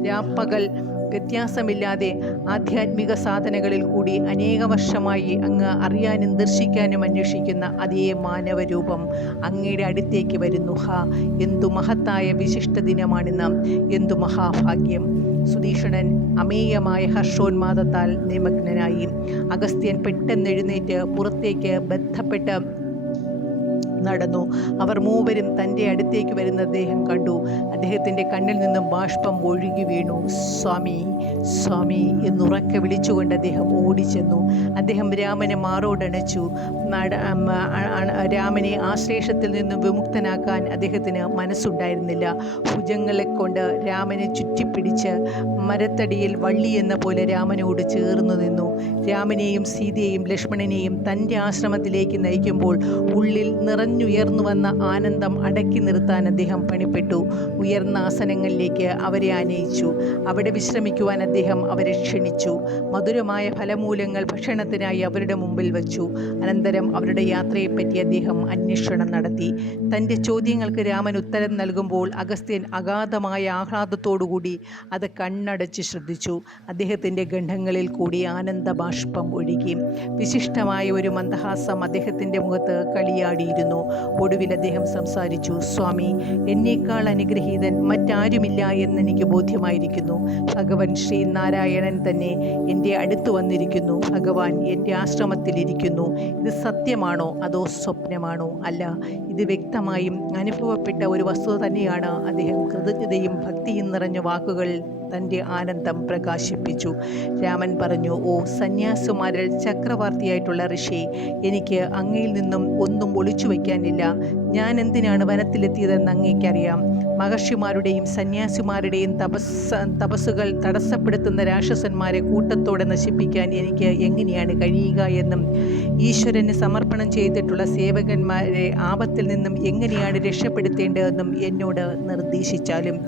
രാപ്പകൽ വ്യത്യാസമില്ലാതെ ആധ്യാത്മിക സാധനകളിൽ കൂടി അനേക വർഷമായി അങ്ങ് അറിയാനും ദർശിക്കാനും അന്വേഷിക്കുന്ന അതേ മാനവരൂപം അങ്ങയുടെ അടുത്തേക്ക് വരുന്നു. ഹാ, എന്തു മഹത്തായ വിശിഷ്ട ദിനമാണിന്ന്, എന്തു മഹാഭാഗ്യം. സുധീഷണൻ അമേയമായ ഹർഷോന്മാദത്താൽ നിമഗ്നനായി. അഗസ്ത്യൻ പെട്ടെന്നെഴുന്നേറ്റ് പുറത്തേക്ക് ബന്ധപ്പെട്ട് നടന്നു. അവർ മൂവരും തൻ്റെ അടുത്തേക്ക് വരുന്ന അദ്ദേഹം കണ്ടു. അദ്ദേഹത്തിൻ്റെ കണ്ണിൽ നിന്നും ബാഷ്പം ഒഴുകി വീണു. സ്വാമി, സ്വാമി എന്നുറക്കെ വിളിച്ചുകൊണ്ട് അദ്ദേഹം ഓടിച്ചെന്നു. അദ്ദേഹം രാമനെ മാറോടണച്ചു. രാമനെ ആശ്ലേഷത്തിൽ നിന്നും വിമുക്തനാക്കാൻ അദ്ദേഹത്തിന് മനസ്സുണ്ടായിരുന്നില്ല. ഭുജങ്ങളെ കൊണ്ട് രാമനെ ചുറ്റിപ്പിടിച്ച് മരത്തടിയിൽ വള്ളി എന്ന പോലെ രാമനോട് ചേർന്നു നിന്നു. രാമനെയും സീതയെയും ലക്ഷ്മണനെയും തൻ്റെ ആശ്രമത്തിലേക്ക് നയിക്കുമ്പോൾ ഉള്ളിൽ നിറഞ്ഞുയർന്നു വന്ന ആനന്ദം അടക്കി നിർത്താൻ അദ്ദേഹം പണിപ്പെട്ടു. ഉയർന്ന ആസനങ്ങളിലേക്ക് അവരെ ആനയിച്ചു. അവിടെ വിശ്രമിക്കുവാൻ അദ്ദേഹം അവരെ ക്ഷണിച്ചു. മധുരമായ ഫലമൂലങ്ങൾ ഭക്ഷണത്തിനായി അവരുടെ മുമ്പിൽ വച്ചു. അനന്തരം അവരുടെ യാത്രയെപ്പറ്റി അദ്ദേഹം അന്വേഷണം നടത്തി. തൻ്റെ ചോദ്യങ്ങൾക്ക് രാമൻ ഉത്തരം നൽകുമ്പോൾ അഗസ്ത്യൻ അഗാധമായ ആഹ്ലാദത്തോടുകൂടി അത് കണ്ണടച്ച് ശ്രദ്ധിച്ചു. അദ്ദേഹത്തിൻ്റെ ഗണ്ഡങ്ങളിൽ കൂടി ആനന്ദബാഷ്പം ഒഴുകി. വിശിഷ്ടമായ ഒരു മന്ദഹാസം അദ്ദേഹത്തിൻ്റെ മുഖത്ത് കളിയാടിയിരുന്നു. ഒടുവിൽ അദ്ദേഹം സംസാരിച്ചു. സ്വാമി, എന്നേക്കാൾ അനുഗ്രഹീതൻ മറ്റാരുമില്ല എന്നെനിക്ക് ബോധ്യമായിരിക്കുന്നു. ഭഗവാൻ ശ്രീനാരായണൻ തന്നെ എൻ്റെ അടുത്ത് വന്നിരിക്കുന്നു. ഭഗവാൻ എൻ്റെ ആശ്രമത്തിലിരിക്കുന്നു. ഇത് സത്യമാണോ അതോ സ്വപ്നമാണോ? അല്ല, ഇത് വ്യക്തമായും അനുഭവപ്പെട്ട ഒരു വസ്തുത തന്നെയാണ്. അദ്ദേഹം കൃതജ്ഞതയും ഭക്തിയും നിറഞ്ഞ വാക്കുകൾ തൻ്റെ ആനന്ദം പ്രകാശിപ്പിച്ചു. രാമൻ പറഞ്ഞു, ഓ സന്യാസിമാരിൽ ചക്രവർത്തിയായിട്ടുള്ള ഋഷി, എനിക്ക് അങ്ങയിൽ നിന്നും ഒന്നും ഒളിച്ചു വയ്ക്കാനില്ല. ഞാൻ എന്തിനാണ് വനത്തിലെത്തിയതെന്ന് അങ്ങേക്കറിയാം. മഹർഷിമാരുടെയും സന്യാസിമാരുടെയും തപസ്സുകൾ തടസ്സപ്പെടുത്തുന്ന രാക്ഷസന്മാരെ കൂട്ടത്തോടെ നശിപ്പിക്കാൻ എനിക്ക് എങ്ങനെയാണ് കഴിയുക എന്നും ഈശ്വരന് സമർപ്പണം ചെയ്തിട്ടുള്ള സേവകന്മാരെ ആപത്തിൽ നിന്നും എങ്ങനെയാണ് രക്ഷപ്പെടുത്തേണ്ടതെന്നും എന്നോട് നിർദ്ദേശിച്ചാലും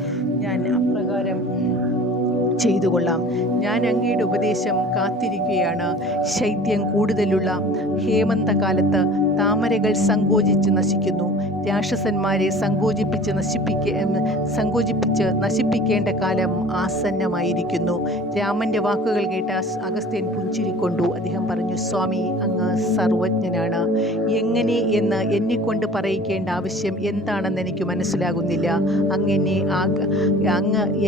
ഞാൻ അപ്രകാരം ചെയ്തുകൊള്ളാം. ഞാൻ അങ്ങയുടെ ഉപദേശം കാത്തിരിക്കുകയാണ്. ശൈത്യം കൂടുതലുള്ള ഹേമന്തകാലത്ത് താമരകൾ സങ്കോചിച്ച് നശിക്കുന്നു. രാക്ഷസന്മാരെ സങ്കോചിപ്പിച്ച് നശിപ്പിക്കേണ്ട കാലം ആസന്നമായിരിക്കുന്നു. രാമൻ്റെ വാക്കുകൾ കേട്ട അഗസ്ത്യൻ പുഞ്ചിരിക്കൊണ്ടു. അദ്ദേഹം പറഞ്ഞു, സ്വാമി, അങ്ങ് സർവജ്ഞനാണ്. എങ്ങനെ എന്ന് എന്നെക്കൊണ്ട് പറയിക്കേണ്ട ആവശ്യം എന്താണെന്ന് എനിക്ക് മനസ്സിലാകുന്നില്ല. അങ്ങ്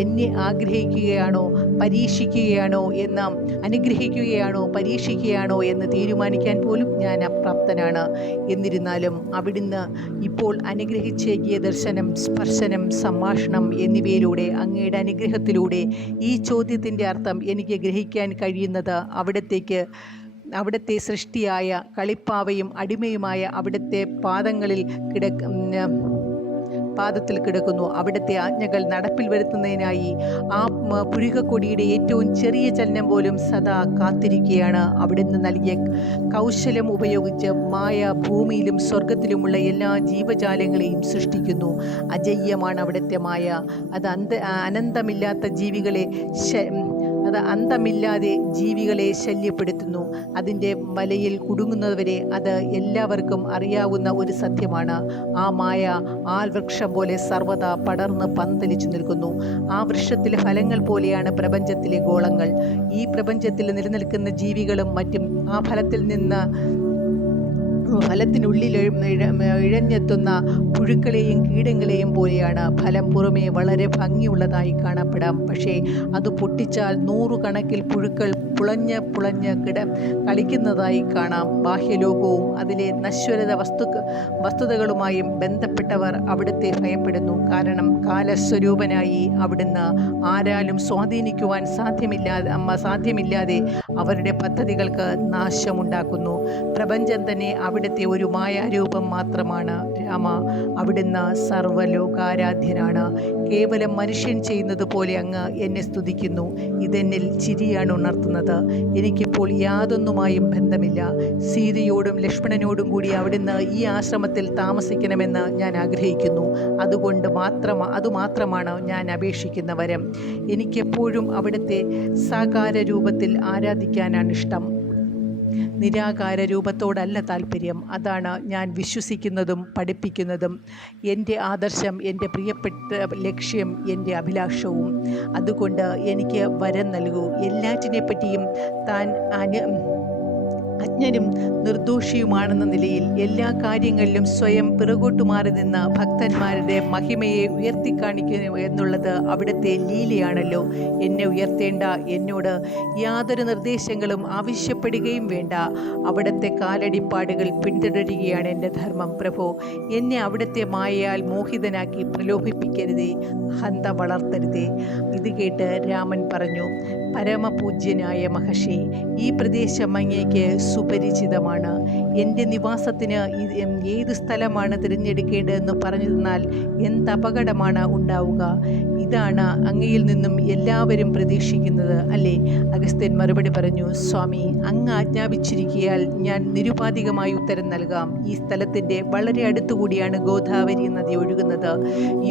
എന്നെ ആഗ്രഹിക്കുകയാണോ പരീക്ഷിക്കുകയാണോ എന്ന് അനുഗ്രഹിക്കുകയാണോ പരീക്ഷിക്കുകയാണോ എന്ന് തീരുമാനിക്കാൻ പോലും ഞാൻ അപ്രാപ്തനാണ്. എന്നിരുന്നാലും അവിടുന്ന് ഇപ്പോൾ അനുഗ്രഹിച്ചേകിയ ദർശനം, സ്പർശനം, സംഭാഷണം എന്നിവയിലൂടെ അങ്ങയുടെ അനുഗ്രഹത്തിലൂടെ ഈ ചോദ്യത്തിൻ്റെ അർത്ഥം എനിക്ക് ഗ്രഹിക്കാൻ കഴിയുന്നത് അവിടുത്തെ സൃഷ്ടിയായ കളിപ്പാവയും അടിമയുമായ അവിടുത്തെ പാദത്തിൽ കിടക്കുന്നു. അവിടുത്തെ ആജ്ഞകൾ നടപ്പിൽ വരുത്തുന്നതിനായി ആ പുഴുകക്കൊടിയുടെ ഏറ്റവും ചെറിയ ചലനം പോലും സദാ കാത്തിരിക്കുകയാണ്. അവിടുന്ന് നൽകിയ കൗശലം ഉപയോഗിച്ച് മായ ഭൂമിയിലും സ്വർഗത്തിലുമുള്ള എല്ലാ ജീവജാലങ്ങളെയും സൃഷ്ടിക്കുന്നു. അജയ്യമാണ് അവിടുത്തെ മായ. അത് അന്തമില്ലാതെ ജീവികളെ ശല്യപ്പെടുത്തുന്നു. അതിൻ്റെ വലയിൽ കുടുങ്ങുന്നവരെ അത് എല്ലാവർക്കും അറിയാവുന്ന ഒരു സത്യമാണ്. ആ മായ ആൽവൃക്ഷം പോലെ സർവ്വതാ പടർന്ന് പന്തലിച്ചു നിൽക്കുന്നു. ആ വൃക്ഷത്തിലെ ഫലങ്ങൾ പോലെയാണ് പ്രപഞ്ചത്തിലെ ഗോളങ്ങൾ. ഈ പ്രപഞ്ചത്തിൽ നിലനിൽക്കുന്ന ജീവികളും മറ്റും ആ ഫലത്തിനുള്ളിൽ ഇഴഞ്ഞെത്തുന്ന പുഴുക്കളെയും കീടങ്ങളെയും പോലെയാണ്. ഫലം പുറമേ വളരെ ഭംഗിയുള്ളതായി കാണപ്പെടാം. പക്ഷേ അത് പൊട്ടിച്ചാൽ 100 കണക്കിൽ പുഴുക്കൾ പുളഞ്ഞ് കളിക്കുന്നതായി കാണാം. ബാഹ്യലോകവും അതിലെ നശ്വരത വസ്തുതകളുമായും ബന്ധപ്പെട്ടവർ അവിടുത്തെ ഭയപ്പെടുന്നു. കാരണം കാലസ്വരൂപനായി അവിടുന്ന് ആരാലും സ്വാധീനിക്കുവാൻ സാധ്യമില്ലാതെ അവരുടെ പദ്ധതികൾക്ക് നാശമുണ്ടാക്കുന്നു. പ്രപഞ്ചം തന്നെ അവിടുത്തെ ഒരു മായാരൂപം മാത്രമാണ്. രാമ, അവിടുന്ന് സർവ്വലോകാരാധ്യനാണ്. കേവലം മനുഷ്യൻ ചെയ്യുന്നത് പോലെ അങ്ങ് എന്നെ സ്തുതിക്കുന്നു. ഇതെന്നിൽ ചിരിയാണ് ഉണർത്തുന്നത്. എനിക്കിപ്പോൾ യാതൊന്നുമായും ബന്ധമില്ല. സീതയോടും ലക്ഷ്മണനോടും കൂടി അവിടുന്ന് ഈ ആശ്രമത്തിൽ താമസിക്കണമെന്ന് ഞാൻ ആഗ്രഹിക്കുന്നു. അതുമാത്രമാണ് ഞാൻ അപേക്ഷിക്കുന്ന വരം. എനിക്കെപ്പോഴും അവിടുത്തെ സാകാര രൂപത്തിൽ ആരാധിക്കാനാണ് ഇഷ്ടം. നിരാകാര രൂപത്തോടല്ല താല്പര്യം. അതാണ് ഞാൻ വിശ്വസിക്കുന്നതും പഠിപ്പിക്കുന്നതും. എൻ്റെ ആദർശം, എൻ്റെ പ്രിയപ്പെട്ട ലക്ഷ്യം, എൻ്റെ അഭിലാഷവും. അതുകൊണ്ട് എനിക്ക് വരം നൽകൂ. എല്ലാറ്റിനെപ്പറ്റിയും താൻ അജ്ഞനും നിർദോഷിയുമാണെന്ന നിലയിൽ എല്ലാ കാര്യങ്ങളിലും സ്വയം പിറകോട്ടു മാറി നിന്ന് ഭക്തന്മാരുടെ മഹിമയെ ഉയർത്തിക്കാണിക്കുന്നു എന്നുള്ളത് അവിടുത്തെ ലീലയാണല്ലോ. എന്നെ ഉയർത്തേണ്ട, എന്നോട് യാതൊരു നിർദ്ദേശങ്ങളും ആവശ്യപ്പെടുകയും വേണ്ട. അവിടുത്തെ കാലടിപ്പാടുകൾ പിന്തുടരുകയാണ് എൻ്റെ ധർമ്മം. പ്രഭോ, എന്നെ അവിടുത്തെ മായയാൽ മോഹിതനാക്കി പ്രലോഭിപ്പിക്കരുതേ, ഹന്ത വളർത്തരുതേ. ഇത് കേട്ട് രാമൻ പറഞ്ഞു, പരമപൂജ്യനായ മഹർഷി, ഈ പ്രദേശം അങ്ങേക്ക് സുപരിചിതമാണ്. എൻ്റെ നിവാസത്തിന് ഏത് സ്ഥലമാണ് തിരഞ്ഞെടുക്കേണ്ടതെന്ന് പറഞ്ഞു തന്നാൽ എന്ത് അപകടമാണ് ഉണ്ടാവുക? ഇതാണ് അങ്ങയിൽ നിന്നും എല്ലാവരും പ്രതീക്ഷിക്കുന്നത് അല്ലേ? അഗസ്ത്യൻ മറുപടി പറഞ്ഞു, സ്വാമി, അങ്ങ് ആജ്ഞാപിച്ചിരിക്കയാൽ ഞാൻ നിരുപാധികമായി ഉത്തരം നൽകാം. ഈ സ്ഥലത്തിൻ്റെ വളരെ അടുത്തുകൂടിയാണ് ഗോദാവരി നദി ഒഴുകുന്നത്.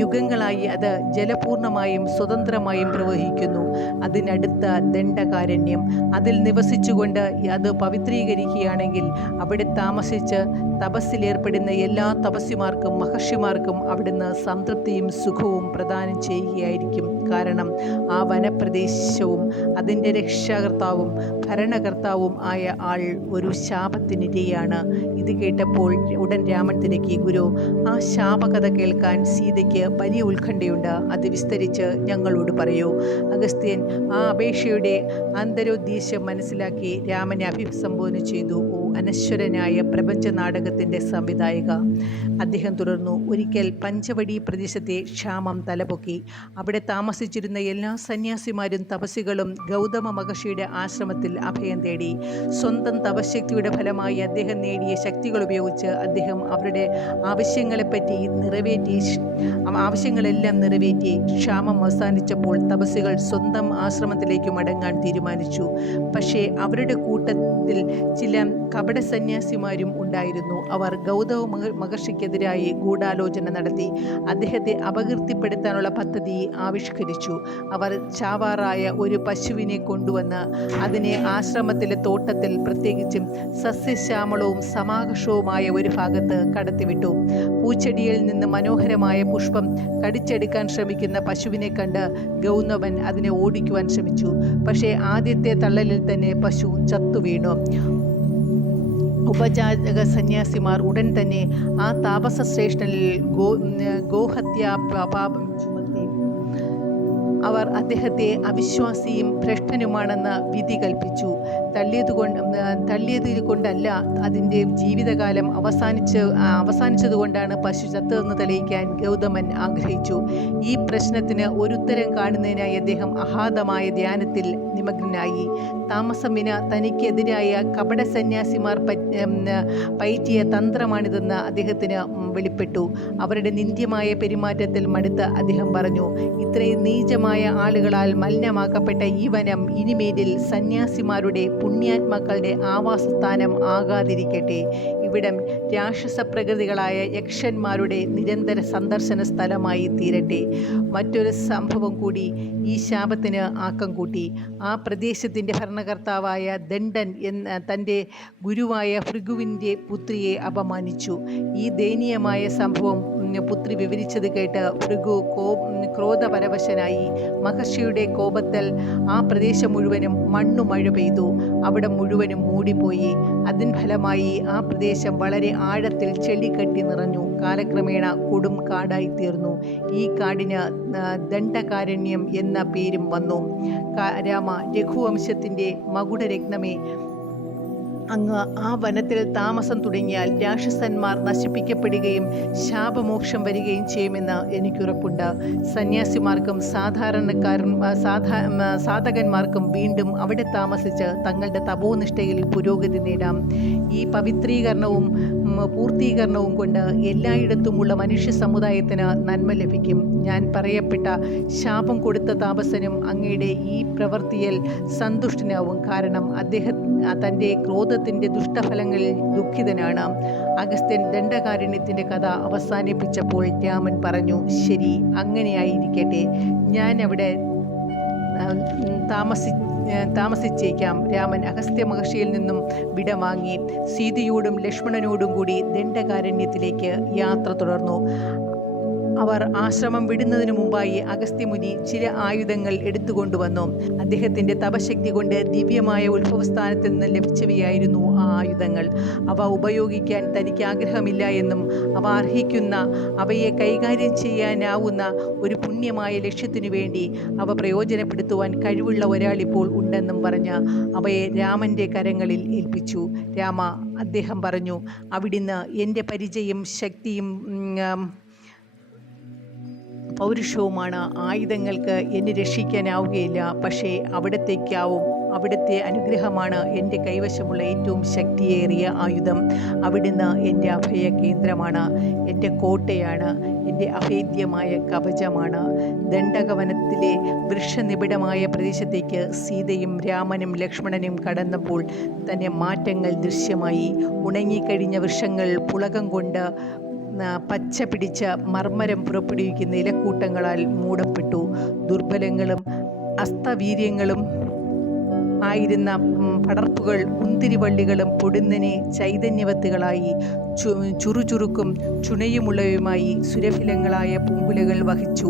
യുഗങ്ങളായി അത് ജലപൂർണമായും സ്വതന്ത്രമായും പ്രവഹിക്കുന്നു. അതിനടുത്ത ദണ്ഡകാരണ്യം. അതിൽ നിവസിച്ചുകൊണ്ട് അത് പവിത്രീകരിക്കുകയാണെങ്കിൽ അവിടെ താമസിച്ച് തപസ്സിലേർപ്പെടുന്ന എല്ലാ തപസ്വിമാർക്കും മഹർഷിമാർക്കും അവിടുന്ന് സംതൃപ്തിയും സുഖവും പ്രദാനം ചെയ്യുകയായിരിക്കും. കാരണം ആ വനപ്രദേശവും അതിൻ്റെ രക്ഷാകർത്താവും ഭരണകർത്താവും ആയ ആൾ ഒരു ശാപത്തിനിരയാണ്. ഇത് കേട്ടപ്പോൾ ഉടൻ രാമൻ തിരക്കി, ഗുരു, ആ ശാപകഥ കേൾക്കാൻ സീതയ്ക്ക് വലിയ ഉത്കണ്ഠയുണ്ട്. അത് വിസ്തരിച്ച് ഞങ്ങളോട് പറയൂ. അഗസ്ത്യൻ ആ അപേക്ഷയുടെ അന്തരോദ്ദേശം മനസ്സിലാക്കി രാമനെ അഭിസംബോധന ചെയ്തു. ഓ അനശ്വരനായ പ്രപഞ്ച നാടകത്തിൻ്റെ സംവിധായക, അദ്ദേഹം തുടർന്നു, ഒരിക്കൽ പഞ്ചവടി പ്രദേശത്തെ ക്ഷാമം തലപൊക്കി. അവിടെ താമസിച്ചിരുന്ന എല്ലാ സന്യാസിമാരും തപസ്സികളും ഗൗതമ മഹർഷിയുടെ ആശ്രമത്തിൽ അഭയം തേടി. സ്വന്തം തപശക്തിയുടെ ഫലമായി അദ്ദേഹം നേടിയ ശക്തികൾ ഉപയോഗിച്ച് അദ്ദേഹം അവരുടെ ആവശ്യങ്ങളെല്ലാം നിറവേറ്റി. ക്ഷാമം അവസാനിച്ചപ്പോൾ തപസ്സികൾ സ്വന്തം ആശ്രമത്തിലേക്ക് മടങ്ങാൻ തീരുമാനിച്ചു. പക്ഷേ അവരുടെ കൂട്ടത്തിൽ ചില കപട സന്യാസിമാരും ഉണ്ടായിരുന്നു. അവർ ഗൗതമ മഹർഷിക്കെതിരായി ഗൂഢാലോചന നടത്തി അദ്ദേഹത്തെ അപകീർത്തിപ്പെടുത്താനുള്ള പദ്ധതി ആവിഷ്കരിച്ചു. അവർ ചാവാറായ ഒരു പശുവിനെ കൊണ്ടുവന്ന് അതിനെ ആശ്രമത്തിലെ തോട്ടത്തിൽ, പ്രത്യേകിച്ചും സസ്യശ്യാമളവും സമാകർഷവുമായ ഒരു ഭാഗത്ത് കടത്തിവിട്ടു. പൂച്ചെടിയിൽ നിന്ന് മനോഹരമായ പുഷ്പം കടിച്ചെടുക്കാൻ ശ്രമിക്കുന്ന പശുവിനെ കണ്ട് ഗൗതമൻ അതിനെ ഓടിക്കുവാൻ ശ്രമിച്ചു. പക്ഷേ ആദ്യത്തെ തള്ളലിൽ തന്നെ പശു ചത്തുവീണു. ഉപജാതക സന്യാസിമാർ ഉടൻ തന്നെ ആ താപസശ്രേഷ്ഠനിൽ ഗോഹത്യാ പാപം ചുമത്തി. അവർ അദ്ദേഹത്തെ അവിശ്വാസിയും ഭ്രഷ്ടനുമാണെന്ന് വിധി കൽപ്പിച്ചു. തള്ളിയതുകൊണ്ടല്ല, അതിൻ്റെ ജീവിതകാലം അവസാനിച്ചതുകൊണ്ടാണ് പശു ചത്തതെന്ന് തെളിയിക്കാൻ ഗൗതമൻ ആഗ്രഹിച്ചു. ഈ പ്രശ്നത്തിന് ഒരു ഉത്തരം കാണുന്നതിനായി അദ്ദേഹം അഗാധമായ ധ്യാനത്തിൽ നിമഗ്നനായി. താമസം വിന തനിക്കെതിരായ കപട സന്യാസിമാർ പയറ്റിയ തന്ത്രമാണിതെന്ന് അദ്ദേഹത്തിന് വെളിപ്പെട്ടു. അവരുടെ നിന്ദ്യമായ പെരുമാറ്റത്തിൽ മടുത്ത് അദ്ദേഹം പറഞ്ഞു, ഇത്രയും നീചമായ ആളുകളാൽ മലിനമാക്കപ്പെട്ട ഈ വനം ഇനിമേലിൽ സന്യാസിമാരുടെ, പുണ്യാത്മാക്കളുടെ ആവാസസ്ഥാനം ആകാതിരിക്കട്ടെ. ഇവിടം രാക്ഷസ പ്രകൃതികളായ യക്ഷന്മാരുടെ നിരന്തര സന്ദർശന സ്ഥലമായി തീരട്ടെ. മറ്റൊരു സംഭവം കൂടി ഈ ശാപത്തിന് ആക്കം കൂട്ടി. ആ പ്രദേശത്തിൻ്റെ ഭരണകർത്താവായ ദണ്ഡൻ തൻ്റെ ഗുരുവായ ഭൃഗുവിൻ്റെ പുത്രിയെ അപമാനിച്ചു. ഈ ദയനീയമായ സംഭവം പുത്രി വിവരിച്ചത് കേട്ട് ഭൃഗു ക്രോധപരവശനായി. മഹർഷിയുടെ കോപത്തിൽ ആ പ്രദേശം മുഴുവനും മണ്ണുമഴ പെയ്തു. അവിടെ മുഴുവനും മൂടിപ്പോയി. അതിൻ ഫലമായി ആ പ്രദേശം വളരെ ആഴത്തിൽ ചെളികെട്ടി നിറഞ്ഞു. കാലക്രമേണ കൊടും കാടായി തീർന്നു. ഈ കാടിന് ദണ്ഡകാരണ്യം എന്ന പേരും വന്നു. രാമ, രഘുവംശത്തിൻ്റെ മകുടരത്നമേ, അങ്ങ് ആ വനത്തിൽ താമസം തുടങ്ങിയാൽ രാക്ഷസന്മാർ നശിപ്പിക്കപ്പെടുകയും ശാപമോക്ഷം വരികയും ചെയ്യുമെന്ന് എനിക്കുറപ്പുണ്ട്. സന്യാസിമാർക്കും സാധകന്മാർക്കും വീണ്ടും അവിടെ താമസിച്ച് തങ്ങളുടെ തപോനിഷ്ഠയിൽ പുരോഗതി നേടാം. ഈ പവിത്രീകരണവും പൂർത്തീകരണവും കൊണ്ട് എല്ലായിടത്തുമുള്ള മനുഷ്യ സമുദായത്തിന് നന്മ ലഭിക്കും. ഞാൻ പറയപ്പെട്ട ശാപം കൊടുത്ത താപസനും അങ്ങയുടെ ഈ പ്രവൃത്തിയിൽ സന്തുഷ്ടനാവും. കാരണം അദ്ദേഹം തൻ്റെ ക്രോധത്തിൻ്റെ ദുഷ്ടഫലങ്ങളിൽ ദുഃഖിതനാണ്. അഗസ്ത്യൻ ദണ്ഡകാരണ്യത്തിൻ്റെ കഥ അവസാനിപ്പിച്ചപ്പോൾ രാമൻ പറഞ്ഞു, ശരി, അങ്ങനെയായിരിക്കട്ടെ. ഞാൻ അവിടെ താമസിച്ചേക്കാം. രാമൻ അഗസ്ത്യ മഹർഷിയിൽ നിന്നും വിടവാങ്ങി സീതയോടും ലക്ഷ്മണനോടും കൂടി ദണ്ഡകാരണ്യത്തിലേക്ക് യാത്ര തുടർന്നു. അവർ ആശ്രമം വിടുന്നതിനു മുമ്പായി അഗസ്ത്യമുനി ചില ആയുധങ്ങൾ എടുത്തുകൊണ്ടുവന്നു. അദ്ദേഹത്തിൻ്റെ തപശക്തി കൊണ്ട് ദിവ്യമായ ഉത്ഭവസ്ഥാനത്തിൽ നിന്ന് ലഭിച്ചവയായിരുന്നു ആ ആയുധങ്ങൾ. അവ ഉപയോഗിക്കാൻ തനിക്ക് ആഗ്രഹമില്ല എന്നും അവയെ കൈകാര്യം ചെയ്യാനാവുന്ന ഒരു പുണ്യമായ ലക്ഷ്യത്തിനു വേണ്ടി അവ പ്രയോജനപ്പെടുത്തുവാൻ കഴിവുള്ള ഒരാളിപ്പോൾ ഉണ്ടെന്നും പറഞ്ഞ് അവയെ രാമൻ്റെ കരങ്ങളിൽ ഏൽപ്പിച്ചു. രാമ, അദ്ദേഹം പറഞ്ഞു, അവിടുന്ന് എൻ്റെ പരിചയം, ശക്തിയും പൗരുഷവുമാണ്. ആയുധങ്ങൾക്ക് എന്നെ രക്ഷിക്കാനാവുകയില്ല, പക്ഷേ അവിടുത്തെ അനുഗ്രഹമാണ് എൻ്റെ കൈവശമുള്ള ഏറ്റവും ശക്തിയേറിയ ആയുധം. അവിടുന്ന് എൻ്റെ അഭയ കേന്ദ്രമാണ്, എൻ്റെ കോട്ടയാണ്, എൻ്റെ അഭേദ്യമായ കവചമാണ്. ദണ്ഡകവനത്തിലെ വൃക്ഷനിബിഡമായ പ്രദേശത്തേക്ക് സീതയും രാമനും ലക്ഷ്മണനും കടന്നപ്പോൾ തന്നെ മാറ്റങ്ങൾ ദൃശ്യമായി. ഉണങ്ങിക്കഴിഞ്ഞ വൃക്ഷങ്ങൾ പുളകം കൊണ്ട് പച്ച പിടിച്ച മർമ്മരം പുറപ്പെടുവിക്കുന്ന ഇലക്കൂട്ടങ്ങളാൽ മൂടപ്പെട്ടു. ദുർബലങ്ങളും അസ്തവീര്യങ്ങളും ആയിരുന്ന പടർപ്പുകൾ മുന്തിരിവള്ളികളും പൊടുന്നനെ ചൈതന്യവത്തുകളായി. ചുറുചുറുക്കും ചുണയുമുള്ളവയുമായി സുരഭിലങ്ങളായ പൂങ്കുലകൾ വഹിച്ചു.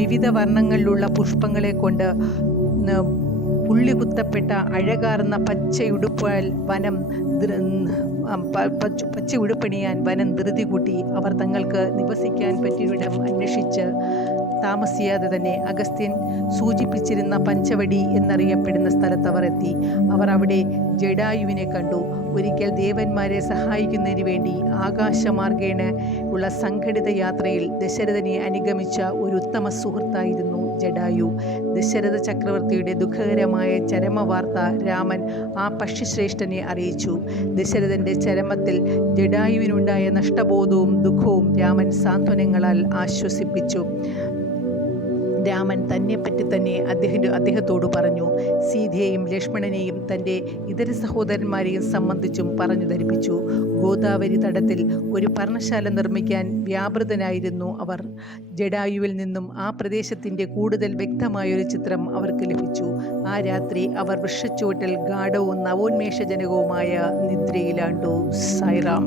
വിവിധ വർണ്ണങ്ങളിലുള്ള പുഷ്പങ്ങളെ കൊണ്ട് പുള്ളികുത്തപ്പെട്ട അഴകാർന്ന പച്ചയുടുപ്പണിയാൻ വനം ധൃതി കൂട്ടി. അവർ തങ്ങൾക്ക് നിവസിക്കാൻ പറ്റിയൊരിടം അന്വേഷിച്ച് താമസിയാതെ തന്നെ അഗസ്ത്യൻ സൂചിപ്പിച്ചിരുന്ന പഞ്ചവടി എന്നറിയപ്പെടുന്ന സ്ഥലത്ത് അവർ എത്തി. അവർ അവിടെ ജഡായുവിനെ കണ്ടു. ഒരിക്കൽ ദേവന്മാരെ സഹായിക്കുന്നതിന് വേണ്ടി ആകാശമാർഗേണ ഉള്ള സംഘടിത യാത്രയിൽ ദശരഥനെ അനുഗമിച്ച ഒരു ഉത്തമ സുഹൃത്തായിരുന്നു ജഡായു. ദശരഥ ചക്രവർത്തിയുടെ ദുഃഖകരമായ ചരമവാർത്ത രാമൻ ആ പക്ഷിശ്രേഷ്ഠനെ അറിയിച്ചു. ദശരഥൻ്റെ ചരമത്തിൽ ജഡായുവിനുണ്ടായ നഷ്ടബോധവും ദുഃഖവും രാമൻ സാന്ത്വനങ്ങളാൽ ആശ്വസിപ്പിച്ചു. രാമൻ തന്നെപ്പറ്റി തന്നെ അദ്ദേഹത്തോട് പറഞ്ഞു. സീതയെയും ലക്ഷ്മണനെയും തൻ്റെ ഇതര സഹോദരന്മാരെയും സംബന്ധിച്ചും പറഞ്ഞു ധരിപ്പിച്ചു. ഗോദാവരി തടത്തിൽ ഒരു പർണശാല നിർമ്മിക്കാൻ വ്യാപൃതനായിരുന്നു അവർ. ജഡായുവിൽ നിന്നും ആ പ്രദേശത്തിൻ്റെ കൂടുതൽ വ്യക്തമായൊരു ചിത്രം അവർക്ക് ലഭിച്ചു. ആ രാത്രി അവർ വൃക്ഷച്ചുവട്ടിൽ ഗാഢവും നവോന്മേഷജനകവുമായ നിദ്രയിലാണ്ടു. സായിറാം.